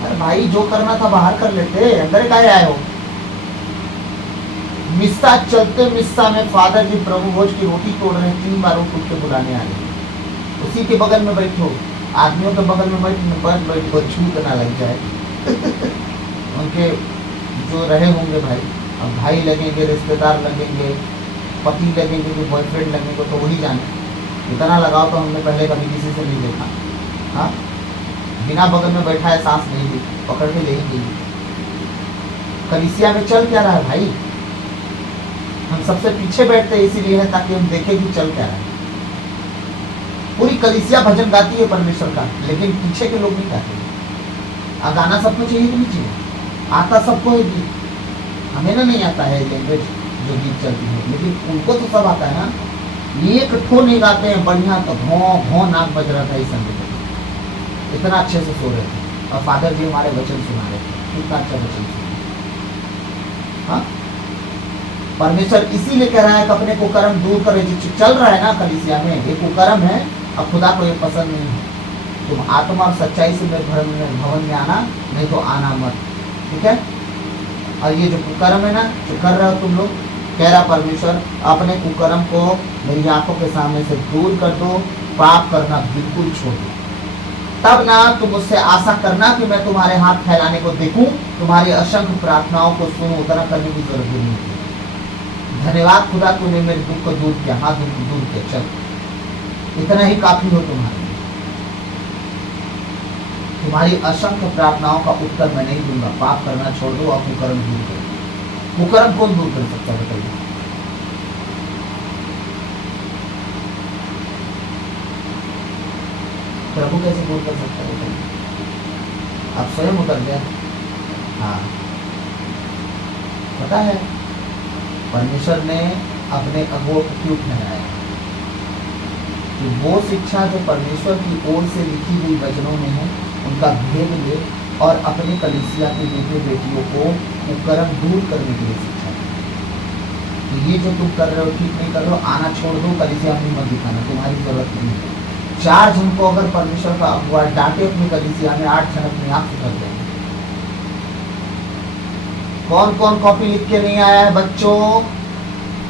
अरे भाई, जो करना था बाहर कर लेते, अंदर काहे आए हो? मिस्सा चलते, मिस्सा में फादर जी प्रभु भोज की रोटी तोड़ रहे हैं, 3 बार उठ के बुलाने आ रहे। उसी के बगल में बैठो, आदमियों के बगल में बैठो, छूट ना लग जाए। उनके जो रहे होंगे भाई, अब भाई लगेंगे, रिश्तेदार लगेंगे, पति लगेंगे, कोई बॉयफ्रेंड लगेंगे, तो वही जाने। इतना लगाओ तो हमने पहले कभी किसी से नहीं देखा। हाँ, बिना बगल में बैठा है सांस नहीं ली, पकड़ के ले ही गई। कलीसिया में चल क्या रहा है भाई? हम सबसे पीछे बैठते हैं इसीलिए है ताकि हम देखें कि चल क्या रहा है। पूरी कलीसिया भजन गाती है परमेश्वर का, लेकिन पीछे के लोग नहीं गाते। गाना सबको चाहिए कि नहीं चाहिए? आता सबको है गीत, हमें ना नहीं आता है लैंग्वेज जो गीत चलती है, लेकिन उनको तो सब आता है ना। एक ठो नहीं गाते हैं बढ़िया, तो भों भों नाक बज रहा था इस संडे को, इतना अच्छे से सो रहे थे और फादर जी हमारे वचन सुना रहे थे, कितना अच्छा वचन सुना। हाँ, परमेश्वर इसीलिए कह रहा है कि अपने कुकर्म दूर करे। जो चल रहा है ना कलीसिया में, ये कुकर्म है, अब खुदा को ये पसंद नहीं है। तुम आत्मा और सच्चाई से मेरे भवन में आना, नहीं तो आना मत, ठीक है। और ये जो कुकर्म है ना, जो कर रहे हो तुम लोग, कह रहा परमेश्वर अपने कुकर्म को मेरी आंखों के सामने से दूर कर दो, पाप करना बिल्कुल छोड़ दो। तब ना तुम मुझसे आशा करना कि मैं तुम्हारे हाथ फैलाने को देखूं, तुम्हारी असंख्य प्रार्थनाओं को सुनूं, उतना करने की जरूरत नहीं है। धन्यवाद खुदा, तूने मेरे दुख को दूर किया। हाँ, दुख दूर किया, चल, इतना ही काफी हो तुम्हारे। तुम्हारी असंख्य प्रार्थनाओं का उत्तर मैं नहीं दूंगा। पाप करना छोड़ दो और कुकर्म दूर करो। कुकर्म कौन दूर कर सकता है बताइए? प्रभु कैसे दूर कर सकता है बताइए? आप स्वयं उतर गया। हाँ, पता है परमेश्वर ने अपने अगुओं को क्यों ठहराया? कि वो शिक्षा जो परमेश्वर की ओर से लिखी हुई वचनों में है, उनका भेद ले और अपने कलीसिया की बेटे बेटियों को कुकर्म दूर करने के लिए शिक्षा दे। तो ये जो तुम कर रहे हो ठीक नहीं कर रहे हो, आना छोड़ दो, कलीसिया में मत दिखाना, तुम्हारी जरूरत नहीं है। 4 जन को अगर परमेश्वर का अगुआ डांटे अपनी कलीसिया में, 8 जन अपने आप सुधर जाएंगे। कौन कौन कॉपी लिख के नहीं आया है बच्चों?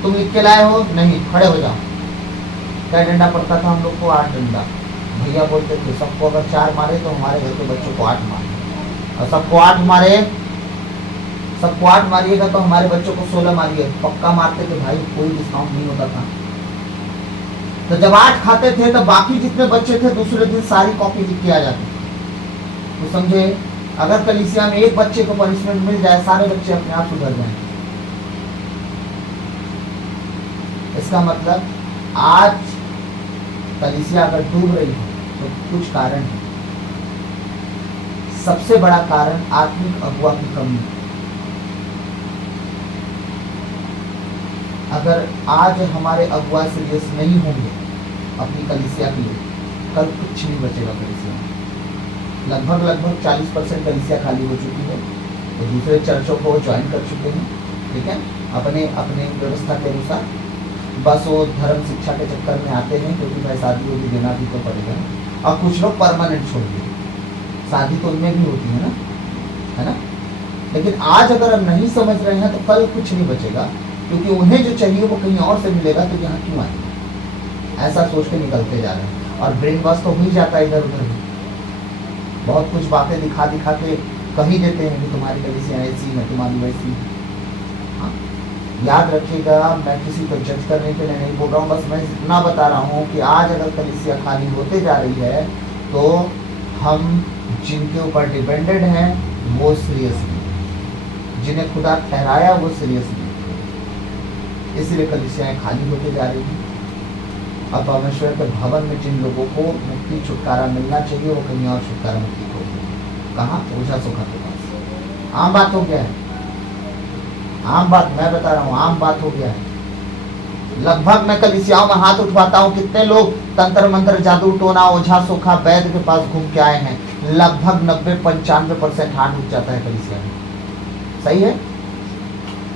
तुम लिख के लाए हो? नहीं, खड़े हो जाओ। क्या डंडा पड़ता था हम लोग को? 8 डंडा। भैया बोलते थे सबको अगर 4 मारे तो हमारे घर के बच्चों को 8 मारे, और सबको 8 मारे, सबको 8 मारिएगा तो हमारे बच्चों को 16 मारिए। पक्का मारते थे भाई, कोई डिस्काउंट नहीं होता था। तो जब 8 खाते थे तो बाकी जितने बच्चे थे दूसरे दिन सारी कॉपी लिख के आ जाते। तो समझे, अगर कलीसिया में एक बच्चे को पनिशमेंट मिल जाए, सारे बच्चे अपने आप सुधर जाएंगे। इसका मतलब आज कलीसिया अगर डूब रही है तो कुछ कारण है। सबसे बड़ा कारण आत्मिक अगुआ की कमी। अगर आज हमारे अगुआ सीरियस नहीं होंगे अपनी कलीसिया के लिए, कल कुछ नहीं बचेगा कलीसिया में। लगभग 40% कलीसिया खाली हो चुकी है, तो दूसरे चर्चों को ज्वाइन कर चुके हैं, ठीक है, अपने अपने व्यवस्था के अनुसार। बस वो धर्म शिक्षा के चक्कर में आते हैं, क्योंकि भाई शादी होगी देना भी तो पड़ेगा। और कुछ लोग परमानेंट छोड़ दिए, शादी तो उनमें भी होती है ना। लेकिन आज अगर हम नहीं समझ रहे हैं तो कल कुछ नहीं बचेगा, क्योंकि उन्हें जो चाहिए वो कहीं और से मिलेगा, तो यहाँ क्यों आएंगे? ऐसा सोच के निकलते जा रहे हैं। और ब्रेन वॉश तो हो ही जाता है इधर उधर। बहुत कुछ बातें दिखा दिखा के कही देते हैं कि तुम्हारी कलीसिया ऐसी है, तुम्हारी वैसी। हाँ, याद रखिएगा, मैं किसी को जज करने के लिए नहीं बोल रहा हूँ, बस मैं इतना बता रहा हूँ कि आज अगर कलीसिया खाली होते जा रही है तो हम जिनके ऊपर डिपेंडेंट हैं वो सीरियस नहीं, जिन्हें खुदा ठहराया वो सीरियस नहीं, इसलिए कलीसियाएं खाली होते जा रही हैं। अब परमेश्वर के भवन में जिन लोगों को मुक्ति छुटकारा मिलना चाहिए वो कहीं और छुटकारा मुक्ति को, कहाँ? ओझा सोखा के पास। आम बात हो गया है, आम बात मैं बता रहा हूँ, आम बात हो गया है। लगभग मैं कलीसियाओं में हाथ उठवाता हूँ, कितने लोग तंत्र मंत्र जादू टोना ओझा सोखा वैद्य के पास घूम के आए हैं? लगभग 90-95% हाथ उठ जाता है कलीसिया में। सही है।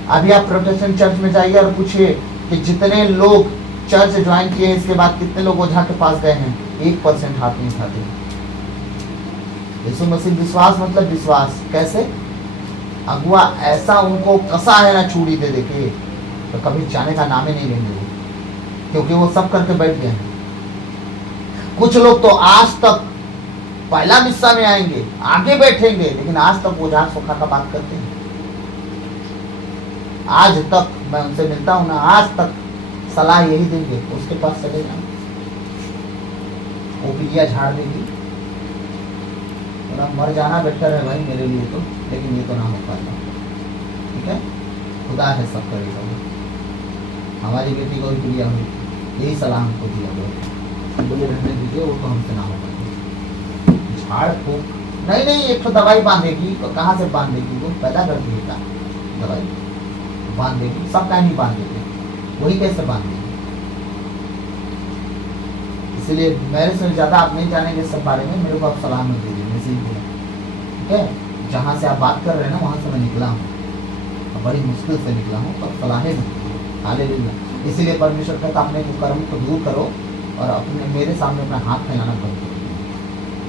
अभी आप प्रोटेस्टेंट चर्च में जाइए और पूछिए कि जितने लोग चर्च ज्वाइन किए इसके बाद कितने लोग ओझा के पास गए हैं? 1% हाथ नहीं उठाते। यीशु मसीह विश्वास मतलब विश्वास। कैसे? अगुआ ऐसा उनको कसा है ना चूड़ी दे के, तो कभी जाने का नाम ही नहीं लेंगे वो, क्योंकि वो सब करके बैठ गए हैं। कुछ लोग तो आज तक पहला मिस्सा में आएंगे, आगे बैठेंगे, लेकिन आज तक वो ओझा सोखा का बात करते हैं। आज तक मैं उनसे मिलता हूं ना, आज तक सलाह यही देंगे, उसके पास चले जाओ, वो पिलिया झाड़ देगी, बोला मर जाना बेटर है भाई मेरे लिए तो, लेकिन ये तो ना हो पाता। ठीक है, खुदा है सब करेगा। हमारी बेटी को भी प्रिया हुई, यही सलाह हमको दिया गया, बोले रहने दीजिए, वो तो हमसे ना हो पाएगा। झाड़ फूक नहीं, एक तो दवाई बांधेगी, तो कहाँ से बांधेगी, वो पैदा कर देगा दवाई बांधेगी, सब का नहीं बांधेगी, वही कैसे बांधेगी। इसलिए मेरे से ज्यादा आप नहीं जानेंगे इस सब बारे में, मेरे को आप सलाह मत दीजिए, मैं सही बोला। ठीक है, जहाँ से आप बात कर रहे हैं ना, वहाँ से मैं निकला हूँ, बड़ी मुश्किल से निकला हूँ, तो सलाहें हालेलुया। इसीलिए परमेश्वर कहता अपने कुकर्म को दूर करो और अपने मेरे सामने अपना हाथ फैलाना बंद करो,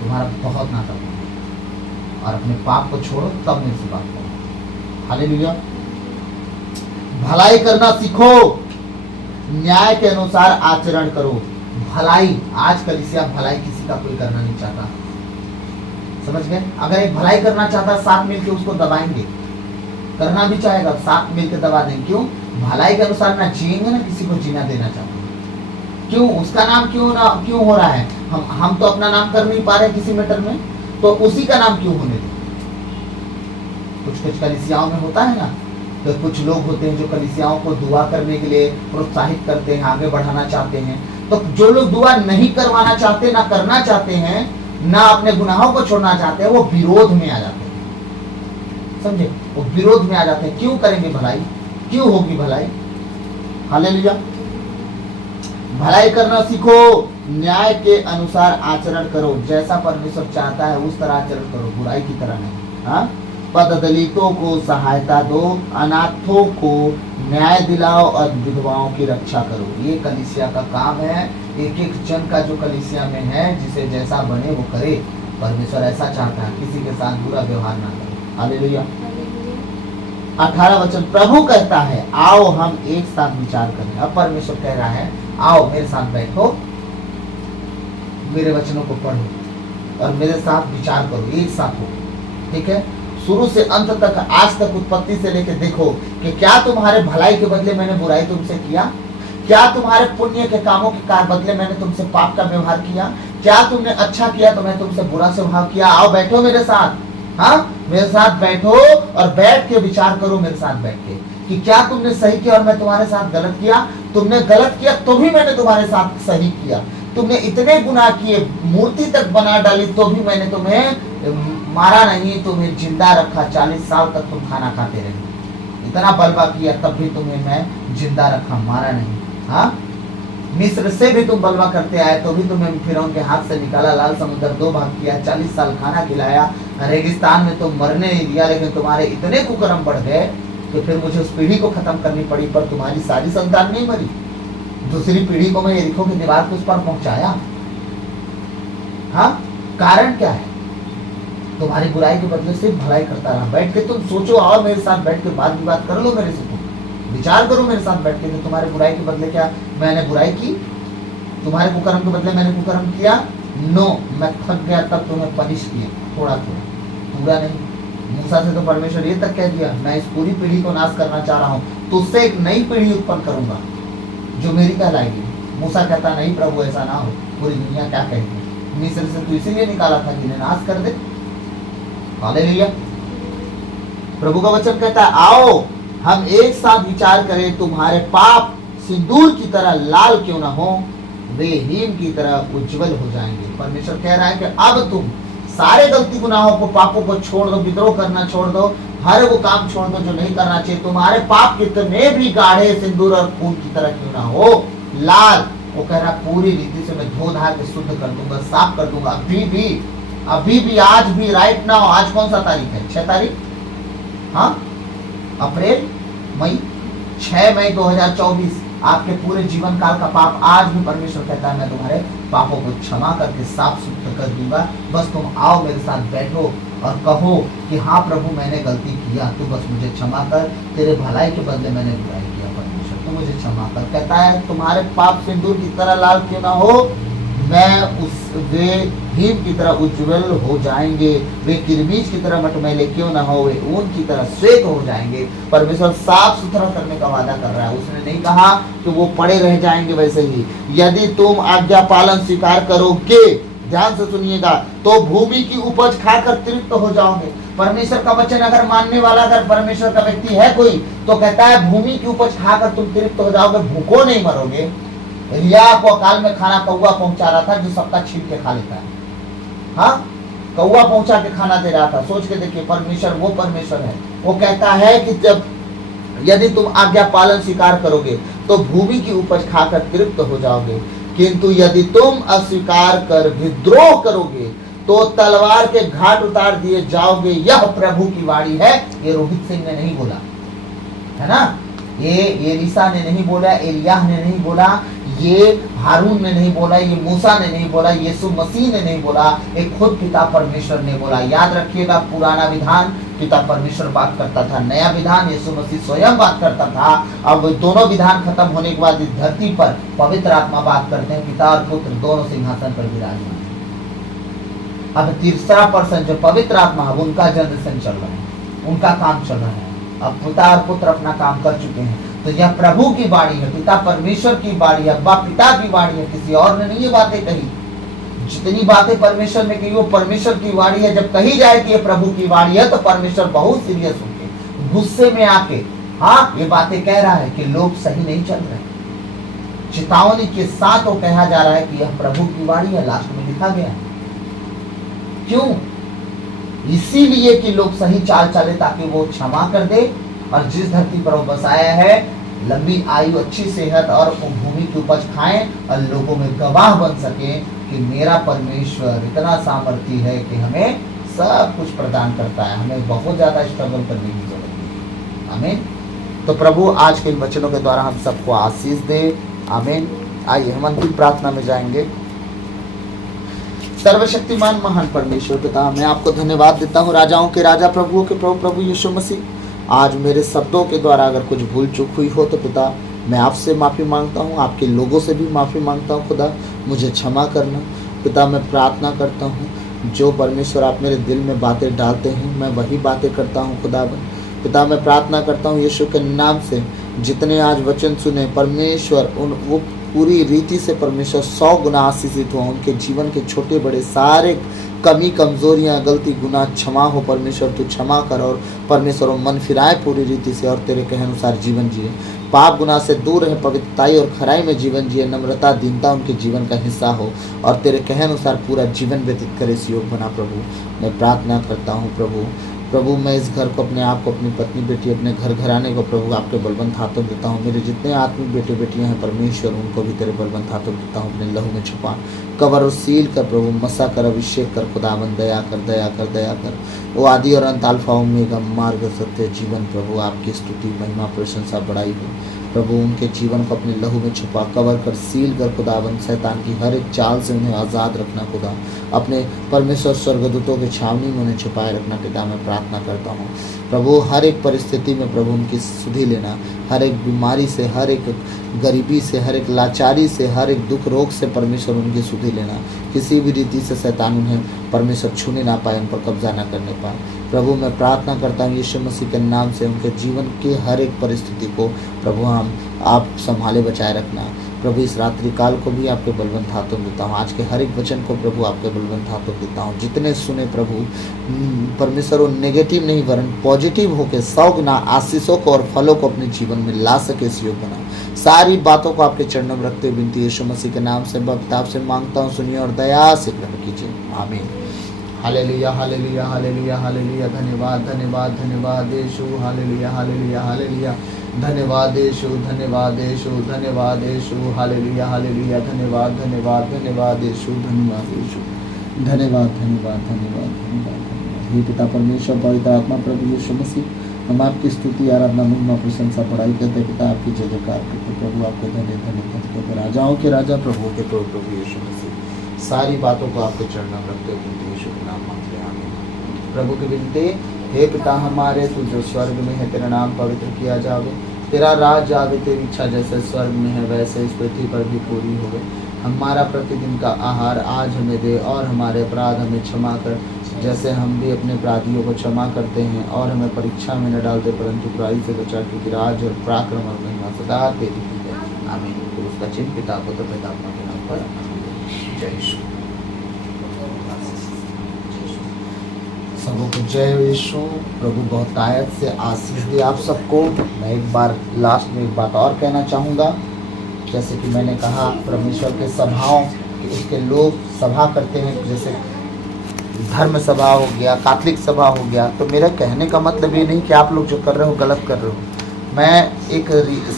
तुम्हारा बहुत नाटक हो, और अपने पाप को छोड़ो, तब मेरे से बात करो। हालेलुया। भलाई करना सीखो, न्याय के अनुसार आचरण करो। भलाई, आज कलीसिया भलाई किसी का कोई करना नहीं चाहता, समझ गए। अगर एक भलाई करना चाहता, साथ मिलकर उसको दबाएंगे, करना भी चाहेगा, साथ मिलकर दबा देंगे। क्यों? भलाई के अनुसार ना जिएंगे, ना किसी को जीना देना चाहते। क्यों? उसका नाम क्यों हो रहा है? हम तो अपना नाम कर नहीं पा रहे किसी मैटर में, तो उसी का नाम क्यों होने दे। कुछ कलीसियाओं में होता है ना, तो कुछ लोग होते हैं जो कलीसियाओं को दुआ करने के लिए प्रोत्साहित करते हैं, आगे बढ़ाना चाहते हैं। तो जो लोग दुआ नहीं करवाना चाहते, ना करना चाहते हैं, ना अपने गुनाहों को छोड़ना चाहते हैं, वो विरोध में आ जाते हैं, समझे, वो विरोध में आ जाते हैं। क्यों करेंगे भलाई? क्यों होगी भलाई? हालेलुया। भलाई करना सीखो, न्याय के अनुसार आचरण करो, जैसा परमेश्वर चाहता है उस तरह आचरण करो, बुराई की तरह नहीं। हाँ, पददलितों को सहायता दो, अनाथों को न्याय दिलाओ और विधवाओं की रक्षा करो। ये कलीसिया का काम है। एक एक जन का जो कलीसिया में है, जिसे जैसा बने वो करे। परमेश्वर ऐसा चाहता है, किसी के साथ बुरा व्यवहार ना करे। हालेलुया। 18 वचन, प्रभु कहता है आओ हम एक साथ विचार करें। अब परमेश्वर कह रहा है आओ मेरे साथ बैठो, मेरे वचनों को पढ़ो और मेरे साथ विचार करो, एक साथ हो। ठीक है, शुरू से अंत तक, आज तक उत्पत्ति से लेकर देखो कि क्या तुम्हारे भलाई के बदले मैंने बुराई तुमसे किया, क्या तुम्हारे पुण्य के कामों के बदले मैंने तुमसे पाप का व्यवहार किया, क्या तुमने अच्छा किया तो मैं तुमसे बुरा स्वभाव किया। आओ बैठो मेरे साथ, हाँ मेरे साथ बैठो और बैठ के विचार करो मेरे साथ बैठ के कि क्या तुमने सही किया और मैं तुम्हारे साथ गलत किया। तुमने गलत किया तो भी मैंने तुम्हारे साथ सही किया। तुमने इतने गुनाह किए, मूर्ति तक बना डाली, तो भी मैंने तुम्हें मारा नहीं, तुम्हें जिंदा रखा। 40 साल तक तुम खाना खाते रहे, इतना बलवा किया, तब भी तुम्हें मैं जिंदा रखा, मारा नहीं। हाँ, मिस्र से भी तुम बलवा करते आए, तो भी तुम्हें फिरौन के हाथ से निकाला, लाल समुद्र 2 भाग किया, 40 साल खाना खिलाया, रेगिस्तान में तुम मरने नहीं दिया। लेकिन तुम्हारे इतने कुकर्म बढ़ गए तो फिर मुझे उस पीढ़ी को खत्म करनी पड़ी, पर तुम्हारी सारी संतान नहीं मरी। दूसरी पीढ़ी को मैं यरीहो की दीवार को उस पर पहुंचाया। हाँ, कारण क्या है? तुम्हारी बुराई के बदले सिर्फ भलाई करता रहा। बैठ के तुम सोचो, आओ मेरे साथ बैठ के बात विवाद कर लो, मेरे से तुम विचार करो मेरे साथ बैठ के कि तुम्हारे बुराई के बदले क्या मैंने बुराई की, तुम्हारे कुकर्म के बदले मैंने कुकर्म किया। नो, मैं थक गया तब तुम्हें पनिश किया, थोड़ा थोड़ा, पूरा नहीं। मूसा से तो परमेश्वर ये तक कह दिया मैं इस पूरी पीढ़ी को नाश करना चाह रहा हूँ, तो उससे एक नई पीढ़ी उत्पन्न करूंगा जो मेरी कहलाएगी। मूसा कहता नहीं प्रभु ऐसा ना हो, पूरी दुनिया क्या कहेगी। मिस्र से तो इसीलिए निकाला था कि इन्हें नाश कर दे। हालेलुया। प्रभु का वचन कहता है आओ हम एक साथ विचार करें, तुम्हारे पाप सिंदूर की तरह लाल क्यों ना हो, वे हीम की तरह उज्जवल हो जाएंगे। परमेश्वर कह रहा है कि अब तुम सारे गलती गुनाहों को, पापों को छोड़ दो, विद्रोह करना छोड़ दो, हर वो काम छोड़ दो जो नहीं करना चाहिए। तुम्हारे पाप कितने भी गाढ़े सिंदूर और खून की तरह क्यों ना हो, लाल, वो कह रहा पूरी रीति से मैं धो धा के शुद्ध कर दूंगा, साफ कर दूंगा। अभी भी आज भी राइट नाउ, आज कौन सा तारीख है? 6 तारीख, हाँ, अप्रैल, मई, 6 मई 2024। आपके पूरे जीवन काल का पाप आज भी परमेश्वर कहता है मैं तुम्हारे पापों को क्षमा करके साफ सुथरा कर दूंगा। बस तुम आओ मेरे साथ बैठो और कहो कि हाँ प्रभु मैंने गलती किया, तू बस मुझे क्षमा कर, तेरे भलाई के बदले मैंने बुराई किया, परमेश्वर तू मुझे क्षमा कर। कहता है तुम्हारे पाप सिंदूर की तरह लाल क्यों ना हो, वे हिम की तरह उज्जवल हो जाएंगे, वे किरमीज की तरह मटमैले क्यों ना हो, वे ऊन की तरह श्वेत हो जाएंगे। परमेश्वर साफ सुथरा करने का वादा कर रहा है। उसने नहीं कहा कि वो पड़े रह जाएंगे वैसे ही। यदि तुम आज्ञा पालन स्वीकार करोगे, ध्यान से सुनिएगा, तो भूमि की उपज खाकर तृप्त हो जाओगे। परमेश्वर का वचन अगर मानने वाला, अगर परमेश्वर का व्यक्ति है कोई, तो कहता है भूमि की उपज खाकर तुम तृप्त हो जाओगे, भूखो नहीं मरोगे। एलिय्याह को अकाल में खाना कौवा पहुंचा रहा था, जो सबका छीन के खा लेता है। हाँ, कौवा पहुंचा के खाना दे रहा था। सोच के देखिए, परमेश्वर वो परमेश्वर है। वो कहता है कि जब यदि तुम आज्ञा पालन स्वीकार करोगे तो भूमि की उपज खाकर तृप्त हो जाओगे, किंतु यदि तुम अस्वीकार कर विद्रोह करोगे तो तलवार के घाट उतार दिए जाओगे। यह प्रभु की वाणी है। ये रोहित सिंह ने नहीं बोला, है ना, ये एलीशा ने नहीं बोला, एलिय्याह ने नहीं बोला, ये हारून ने नहीं बोला, ये मूसा ने नहीं बोला, यीशु मसीह ने नहीं बोला, एक खुद पिता परमेश्वर ने बोला। याद रखिएगा, पुराना विधान पिता परमेश्वर बात करता था, नया विधान यीशु मसीह स्वयं बात करता था। अब दोनों विधान खत्म होने के बाद इस धरती पर पवित्र आत्मा बात करते हैं, पिता और पुत्र दोनों सिंहासन पर विराजमान। अब तीसरा पर्सन जो पवित्र आत्मा है, उनका जनरेशन चल रहा है, उनका काम चल रहा है। अब पिता और पुत्र अपना काम कर चुके हैं, तो यह प्रभु की वाणी है, पिता परमेश्वर की वाणी है, अब्बा पिता की वाणी है, किसी और ने नहीं ये बातें कही। जितनी बातें परमेश्वर ने कही वो परमेश्वर की वाणी है। जब कही जाए कि ये प्रभु की वाणी है, तो परमेश्वर बहुत सीरियस होके, गुस्से में आके, हाँ, ये बातें कह रहा है कि लोग सही नहीं चल रहे। चेतावनी के साथ वो कहा जा रहा है कि यह प्रभु की वाणी है। लास्ट में लिखा गया, क्यों? इसीलिए कि लोग सही चाल चले, ताकि वो क्षमा कर दे, और जिस धरती पर वो बसाया है लंबी आयु, अच्छी सेहत और भूमि की उपज खाएं, और लोगों में गवाह बन सके कि मेरा परमेश्वर इतना सामर्थी है कि हमें सब कुछ प्रदान करता है, हमें बहुत ज्यादा स्ट्रगल करने की जरूरत नहीं। आमीन। तो प्रभु आज के इन वचनों के द्वारा हम सबको आशीष दे। आमीन। आइए हम अंतिम प्रार्थना में जाएंगे। सर्वशक्तिमान महान परमेश्वर पिता, मैं आपको धन्यवाद देता हूँ, राजाओं के राजा, प्रभुओं के प्रभु, प्रभु यीशु मसीह। आज मेरे शब्दों के द्वारा अगर कुछ भूल चूक हुई हो तो पिता मैं आपसे माफ़ी मांगता हूँ, आपके लोगों से भी माफ़ी मांगता हूँ। खुदा मुझे क्षमा करना। पिता मैं प्रार्थना करता हूँ, जो परमेश्वर आप मेरे दिल में बातें डालते हैं मैं वही बातें करता हूँ। खुदा पिता मैं प्रार्थना करता हूँ यीशु के नाम से, जितने आज वचन सुने परमेश्वर वो पूरी रीति से परमेश्वर 100 गुना आशीषित हो। उनके जीवन के छोटे बड़े सारे कमी, कमजोरियां, गलती, गुनाह क्षमा हो। परमेश्वर तू क्षमा कर, और परमेश्वर मन फिराए पूरी रीति से, और तेरे कहे अनुसार जीवन जिए। पाप गुनाह से दूर रहे, पवित्रताई और खराई में जीवन जिए। नम्रता, दीनता उनके जीवन का हिस्सा हो, और तेरे कहे अनुसार पूरा जीवन व्यतीत करे। इस योग बना प्रभु, मैं प्रार्थना करता हूँ प्रभु मैं इस घर को, अपने आप को, अपनी पत्नी बेटी, अपने घर घराने को प्रभु आपके बलवंत हाथों देता हूँ। मेरे जितने आत्मिक बेटे बेटियां हैं परमेश्वर, उनको भी तेरे बलवंत हाथों देता हूँ। अपने लहू में छुपा, कवर और सील कर प्रभु, मसा कर, अभिषेक कर। खुदावन दया कर, दया कर, दया कर। वो आदि और अंत, अल्फा ओमेगा, मार्ग, सत्य, जीवन। प्रभु आपकी स्तुति, महिमा, प्रशंसा, बड़ाई हो। प्रभु उनके जीवन को अपने लहू में छुपा, कवर कर, सील कर। खुदावन शैतान की हर एक चाल से उन्हें आज़ाद रखना। खुदा अपने परमेश्वर स्वर्गदूतों की छावनी में उन्हें छुपाए रखना। पिता मैं प्रार्थना करता हूँ प्रभु, हर एक परिस्थिति में प्रभु उनकी सुधि लेना। हर एक बीमारी से, हर एक गरीबी से, हर एक लाचारी से, हर एक दुख रोग से परमेश्वर उनकी सुधि लेना। किसी भी रीति से शैतान उन्हें परमेश्वर छूने ना पाए, उन पर कब्जा ना करने पाए। प्रभु मैं प्रार्थना करता हूँ यीशु मसीह के नाम से, उनके जीवन के हर एक परिस्थिति को प्रभु हम आप संभाले बचाए रखना। प्रभु इस रात्रि काल को भी आपके बलवंत हाथों में देता हूँ। आज के हर एक वचन को प्रभु आपके बलवंत हाथों में देता हूँ। जितने सुने प्रभु परमेश्वर, वो नेगेटिव नहीं वरन पॉजिटिव होकर 100 गुना आशीषों को और फलों को अपने जीवन में ला सके। इस योग बना सारी बातों को आपके चरणों में रखते हुए विनती यीशु मसीह के नाम से किताब से मांगता हूँ, सुनिए और दया से ग्रहण कीजिए। आमीन। Hallelujah, hallelujah, hallelujah, hallelujah. धन्यवाद, धन्यवाद, धन्यवाद यीशु। Hallelujah, hallelujah, hallelujah. धन्यवाद यीशु, धन्यवाद यीशु, धन्यवाद यीशु। Hallelujah, hallelujah. धन्यवाद, धन्यवाद, धन्यवाद यीशु, धन्यवाद यीशु। धन्यवाद, धन्यवाद, धन्यवाद, धन्यवाद। हे पिता परमेश्वर, पवित्र आत्मा, प्रभु यीशु मसीह, हम आपकी स्तुति, आराधना, महिमा, प्रशंसा, बड़ाई करते हैं। पिता आपकी जय जयकार करते प्रभु, आपके धन्य धन्य धन्य। राजाओं के राजा, प्रभु के प्रभु, प्रभु यीशु मसीह, सारी बातों को आपके चरणों में रखते हुए यीशु के नाम मांगते हैं। आमीन। प्रभु की विनती, हे पिता हमारे, तू जो स्वर्ग में है, तेरा नाम पवित्र किया जावे, तेरा राज आवे, तेरी इच्छा जैसे स्वर्ग में है वैसे इस पृथ्वी पर भी पूरी होवे। हमारा प्रतिदिन का आहार आज हमें दे, और हमारे अपराध हमें क्षमा कर, जैसे हम भी अपने अपराधियों को क्षमा करते हैं, और हमें परीक्षा में न डालते परंतु बुराई से बचा, क्योंकि राज और पराक्रम और महिमा सदा तेरी है। आमीन। तो उसका चिन्ह पिता, पुत्र, पितात्मा के नाम पर। जय श्री सबों को जय यीशु। प्रभु बहुत आयत से आशीष दे आप सबको। मैं एक बार लास्ट में एक बात और कहना चाहूँगा। जैसे कि मैंने कहा परमेश्वर के सभाओं कि उसके लोग सभा करते हैं, जैसे धर्म सभा हो गया, कैथोलिक सभा हो गया। तो मेरा कहने का मतलब ये नहीं कि आप लोग जो कर रहे हो गलत कर रहे हो। मैं एक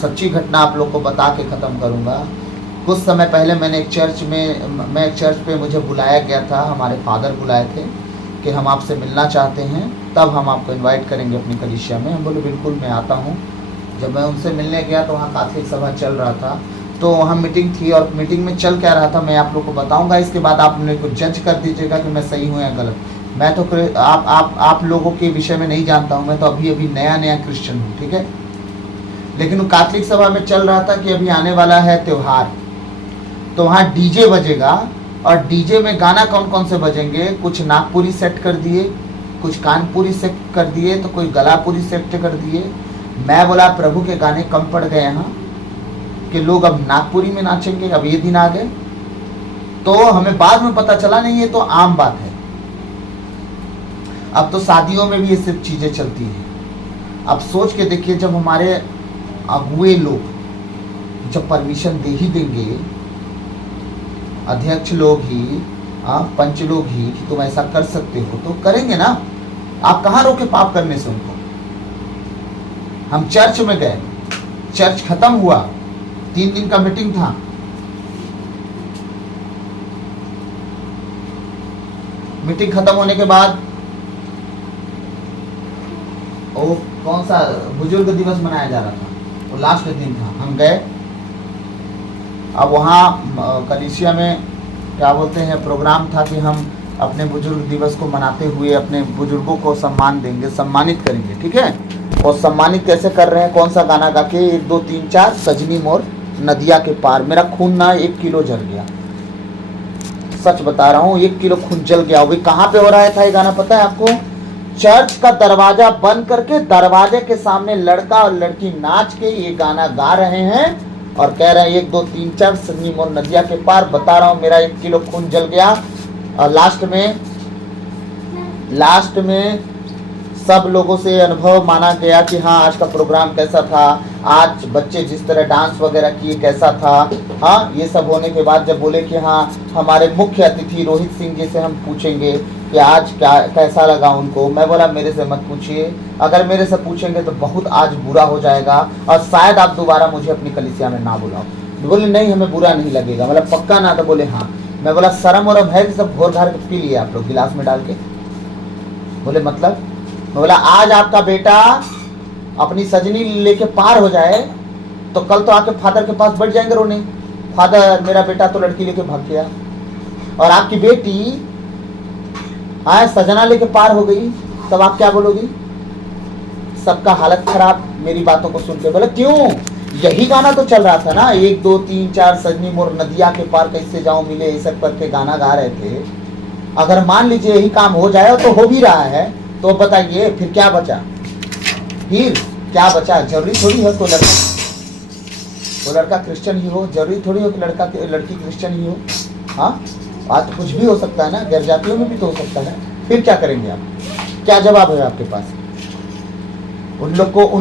सच्ची घटना आप लोग को बता के ख़त्म करूँगा। कुछ समय पहले मैं एक चर्च पे मुझे बुलाया गया था, हमारे फादर बुलाए थे कि हम आपसे मिलना चाहते हैं, तब हम आपको इनवाइट करेंगे अपनी कलीसिया में। हम बोले बिल्कुल मैं आता हूँ। जब मैं उनसे मिलने गया तो वहाँ कैथोलिक सभा चल रहा था, तो वहाँ मीटिंग थी और मीटिंग में चल क्या रहा था मैं आप लोग को बताऊँगा। इसके बाद आप मेरे को जज कर दीजिएगा कि मैं सही हूँ या गलत। मैं तो आप लोगों के विषय में नहीं जानता हूँ, मैं तो अभी नया क्रिश्चियन हूँ, ठीक है। लेकिन वो कैथोलिक सभा में चल रहा था कि अभी आने वाला है त्यौहार, तो वहाँ डीजे बजेगा और डीजे में गाना कौन कौन से बजेंगे। कुछ नागपुरी सेट कर दिए, कुछ कानपुरी सेट कर दिए, तो कोई गलापुरी सेट कर दिए। मैं बोला प्रभु के गाने कम पड़ गए यहाँ कि लोग अब नागपुरी में नाचेंगे। अब ये दिन आ गए, तो हमें बाद में पता चला नहीं, ये तो आम बात है। अब तो शादियों में भी ये सब चीज़ें चलती हैं। अब सोच के देखिए, जब हमारे अगुए लोग जब परमिशन दे ही देंगे, अध्यक्ष लोग ही, पंच लोग ही, कि तुम ऐसा कर सकते हो, तो करेंगे ना। आप कहाँ रोके पाप करने से उनको। हम चर्च में गए, चर्च खत्म हुआ, 3 दिन का मीटिंग था। मीटिंग खत्म होने के बाद वो कौन सा बुजुर्ग दिवस मनाया जा रहा था, वो लास्ट दिन था। हम गए। अब वहाँ कलीसिया में क्या बोलते हैं प्रोग्राम था कि हम अपने बुजुर्ग दिवस को मनाते हुए अपने बुजुर्गों को सम्मान देंगे, सम्मानित करेंगे, ठीक है। और सम्मानित कैसे कर रहे हैं, कौन सा गाना गा के, 1 2 3 4 सजनी मोर नदिया के पार। मेरा खून ना 1 किलो जल गया, सच बता रहा हूँ, 1 किलो खून जल गया। वो कहाँ पे हो रहा था ये गाना, पता है आपको? चर्च का दरवाजा बंद करके दरवाजे के सामने लड़का और लड़की नाच के ये गाना गा रहे हैं और कह रहे हैं 1 2 3 4 सजनी मोर नदिया के पार। बता रहा हूँ मेरा 1 किलो खून जल गया। और लास्ट में सब लोगों से अनुभव माना गया कि हाँ आज का प्रोग्राम कैसा था, आज बच्चे जिस तरह डांस वगैरह किए कैसा था। हाँ, ये सब होने के बाद जब बोले कि हाँ हमारे मुख्य अतिथि रोहित सिंह जी से हम पूछेंगे कि आज क्या कैसा लगा उनको। मैं बोला मेरे से मत पूछिए, अगर मेरे से पूछेंगे तो बहुत आज बुरा हो जाएगा और शायद आप दोबारा मुझे अपनी कलीसिया में ना बुलाओ। बोले नहीं हमें बुरा नहीं लगेगा, मतलब पक्का ना। तो बोले हाँ। मैं बोला शर्म और भय सब घोर घार के पी लिए आप लोग गिलास में डाल के। बोले मतलब? मैं बोला आज आपका बेटा अपनी सजनी लेके पार हो जाए तो कल तो आके फादर के पास बैठ जाएंगे रोने, फादर मेरा बेटा तो लड़की लेके भाग गया। और आपकी बेटी आए सजना लेके पार हो गई, तब आप क्या बोलोगी? सबका हालत खराब मेरी बातों को सुन के। बोले क्यों? यही गाना तो चल रहा था ना, 1 2 3 4 सजनी मोर नदिया के पार कैसे जाऊं मिले, ये सब करके गाना गा रहे थे। अगर मान लीजिए यही काम हो जाए, तो हो भी रहा है, तो बताइए फिर क्या बचा? फिर क्या बचा? जरूरी थोड़ी है तो लड़का क्रिश्चियन ही हो, जरूरी थोड़ी हो कि लड़की क्रिश्चियन ही हो। हाँ, आज तो कुछ भी हो सकता है ना, गैर जातियों में भी तो हो सकता है। फिर क्या करेंगे आप? क्या जवाब है आपके पास? उन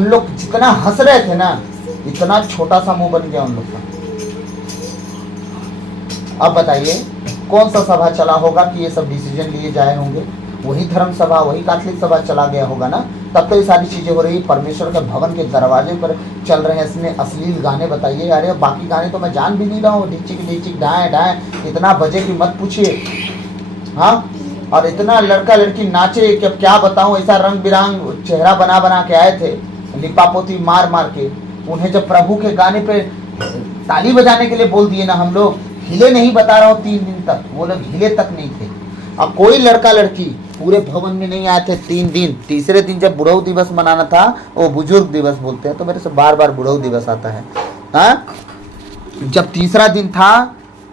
लोग जितना हंस रहे थे ना, इतना छोटा सा मुंह बन गया उन लोग का। अब बताइए कौन सा सभा चला होगा कि ये सब डिसीजन लिए जाए होंगे? वही धर्म सभा, वही कैथोलिक सभा चला गया होगा ना, तब तो ये सारी चीजें हो रही। परमेश्वर के भवन के दरवाजे पर चल रहे हैं इसमें अश्लील गाने। बताइए, अरे बाकी गाने तो मैं जान भी नहीं रहा हूँ, डिचिक डिचिक डाए डाए इतना बजे की मत पूछिए। हाँ, और इतना लड़का लड़की नाचे कि अब क्या बताऊं, ऐसा रंग बिरंग चेहरा बना बना के आए थे, लिपा पोती मार मार के। उन्हें जब प्रभु के गाने पे ताली बजाने के लिए बोल दिए ना, हम लोग हिले नहीं, बता रहा हूँ 3 दिन तक वो लोग हिले तक नहीं थे। अब कोई लड़का लड़की पूरे भवन में नहीं आए थे 3 दिन। तीसरे दिन जब बुढ़ऊ दिवस मनाना था, वो बुजुर्ग दिवस बोलते हैं, तो मेरे से बार बार बुढ़ऊ दिवस आता है। हाँ, जब तीसरा दिन था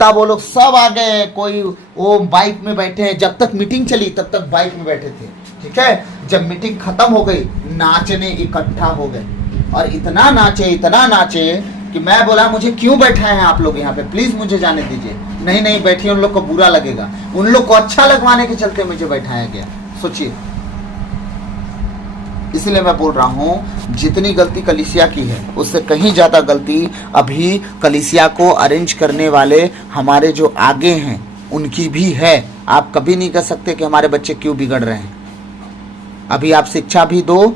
तब वो लोग सब आ गए, कोई वो बाइक में बैठे हैं। जब तक मीटिंग चली तब तक बाइक में बैठे थे, ठीक है। जब मीटिंग खत्म हो गई, नाचने इकट्ठा हो गए और इतना नाचे कि मैं बोला मुझे क्यों बैठाए हैं आप लोग यहाँ पे, प्लीज मुझे जाने दीजिए। नहीं बैठिए, उन लोग को बुरा लगेगा। उन लोग को अच्छा लगवाने के चलते मुझे बैठाया गया। सोचिए, इसलिए मैं बोल रहा हूँ जितनी गलती कलीसिया की है उससे कहीं ज़्यादा गलती अभी कलीसिया को अरेंज करने वाले हमारे जो आगे हैं उनकी भी है। आप कभी नहीं कह सकते कि हमारे बच्चे क्यों बिगड़ रहे हैं। अभी आप शिक्षा भी दो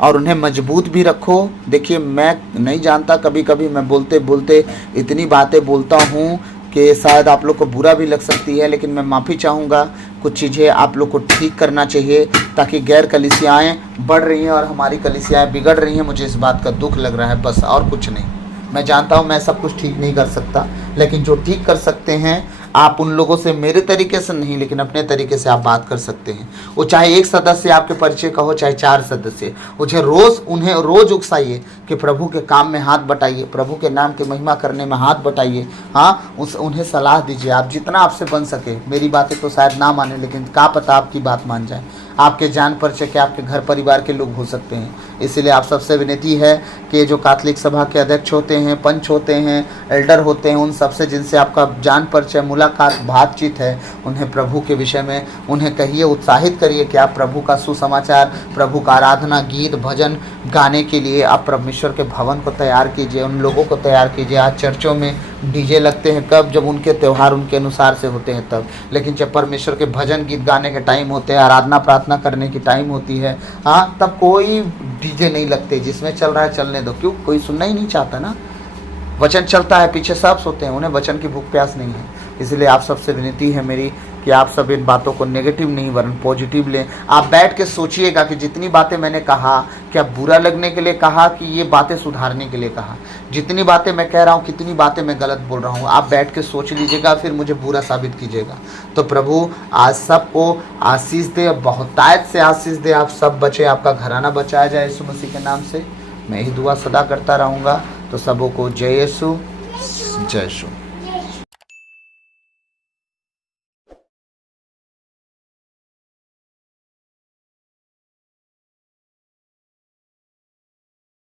और उन्हें मजबूत भी रखो। देखिए, मैं नहीं जानता, कभी कभी मैं बोलते बोलते इतनी बातें बोलता हूँ कि शायद आप लोग को बुरा भी लग सकती है, लेकिन मैं माफ़ी चाहूँगा। कुछ चीज़ें आप लोग को ठीक करना चाहिए ताकि गैर कलीसियाएँ बढ़ रही हैं और हमारी कलीसियाएँ बिगड़ रही हैं। मुझे इस बात का दुख लग रहा है, बस और कुछ नहीं। मैं जानता हूँ मैं सब कुछ ठीक नहीं कर सकता, लेकिन जो ठीक कर सकते हैं आप उन लोगों से मेरे तरीके से नहीं लेकिन अपने तरीके से आप बात कर सकते हैं। वो चाहे एक सदस्य आपके परिचय का हो, चाहे 4 सदस्य, उन्हें रोज़ उकसाइए कि प्रभु के काम में हाथ बटाइए, प्रभु के नाम की महिमा करने में हाथ बटाइए। हाँ, उन्हें सलाह दीजिए आप जितना आपसे बन सके। मेरी बातें तो शायद ना माने, लेकिन क्या पता आपकी बात मान जाए। आपके जान परिचय के आपके घर परिवार के लोग हो सकते हैं। इसीलिए आप सबसे विनती है कि जो कैथोलिक सभा के अध्यक्ष होते हैं, पंच होते हैं, एल्डर होते हैं, उन सबसे जिनसे आपका जान परिचय, मुलाकात, बातचीत है, उन्हें प्रभु के विषय में उन्हें कहिए, उत्साहित करिए कि आप प्रभु का सुसमाचार, प्रभु का आराधना, गीत, भजन गाने के लिए आप परमेश्वर के भवन को तैयार कीजिए, उन लोगों को तैयार कीजिए। आज चर्चों में डीजे लगते हैं कब? जब उनके त्यौहार उनके अनुसार से होते हैं तब। लेकिन जब परमेश्वर के भजन गीत गाने के टाइम होते हैं, आराधना प्रार्थना करने की टाइम होती है, हाँ, तब कोई डीजे नहीं लगते। जिसमें चल रहा है चलने दो, क्यों? कोई सुनना ही नहीं चाहता ना। वचन चलता है, पीछे सब सोते हैं, उन्हें वचन की भूख प्यास नहीं है। इसलिए आप सबसे विनती है मेरी कि आप सब इन बातों को नेगेटिव नहीं वरन पॉजिटिव लें। आप बैठ के सोचिएगा कि जितनी बातें मैंने कहा, क्या बुरा लगने के लिए कहा कि ये बातें सुधारने के लिए कहा। जितनी बातें मैं कह रहा हूँ, कितनी बातें मैं गलत बोल रहा हूँ, आप बैठ के सोच लीजिएगा, फिर मुझे बुरा साबित कीजिएगा। तो प्रभु आज सबको आशीष दे, बहुतायत से आशीष दे। आप सब बचे, आपका घराना बचाया जाए यीशु मसीह के नाम से। मैं यही दुआ सदा करता रहूँगा। तो सबों को जय यीशु, जय यीशु।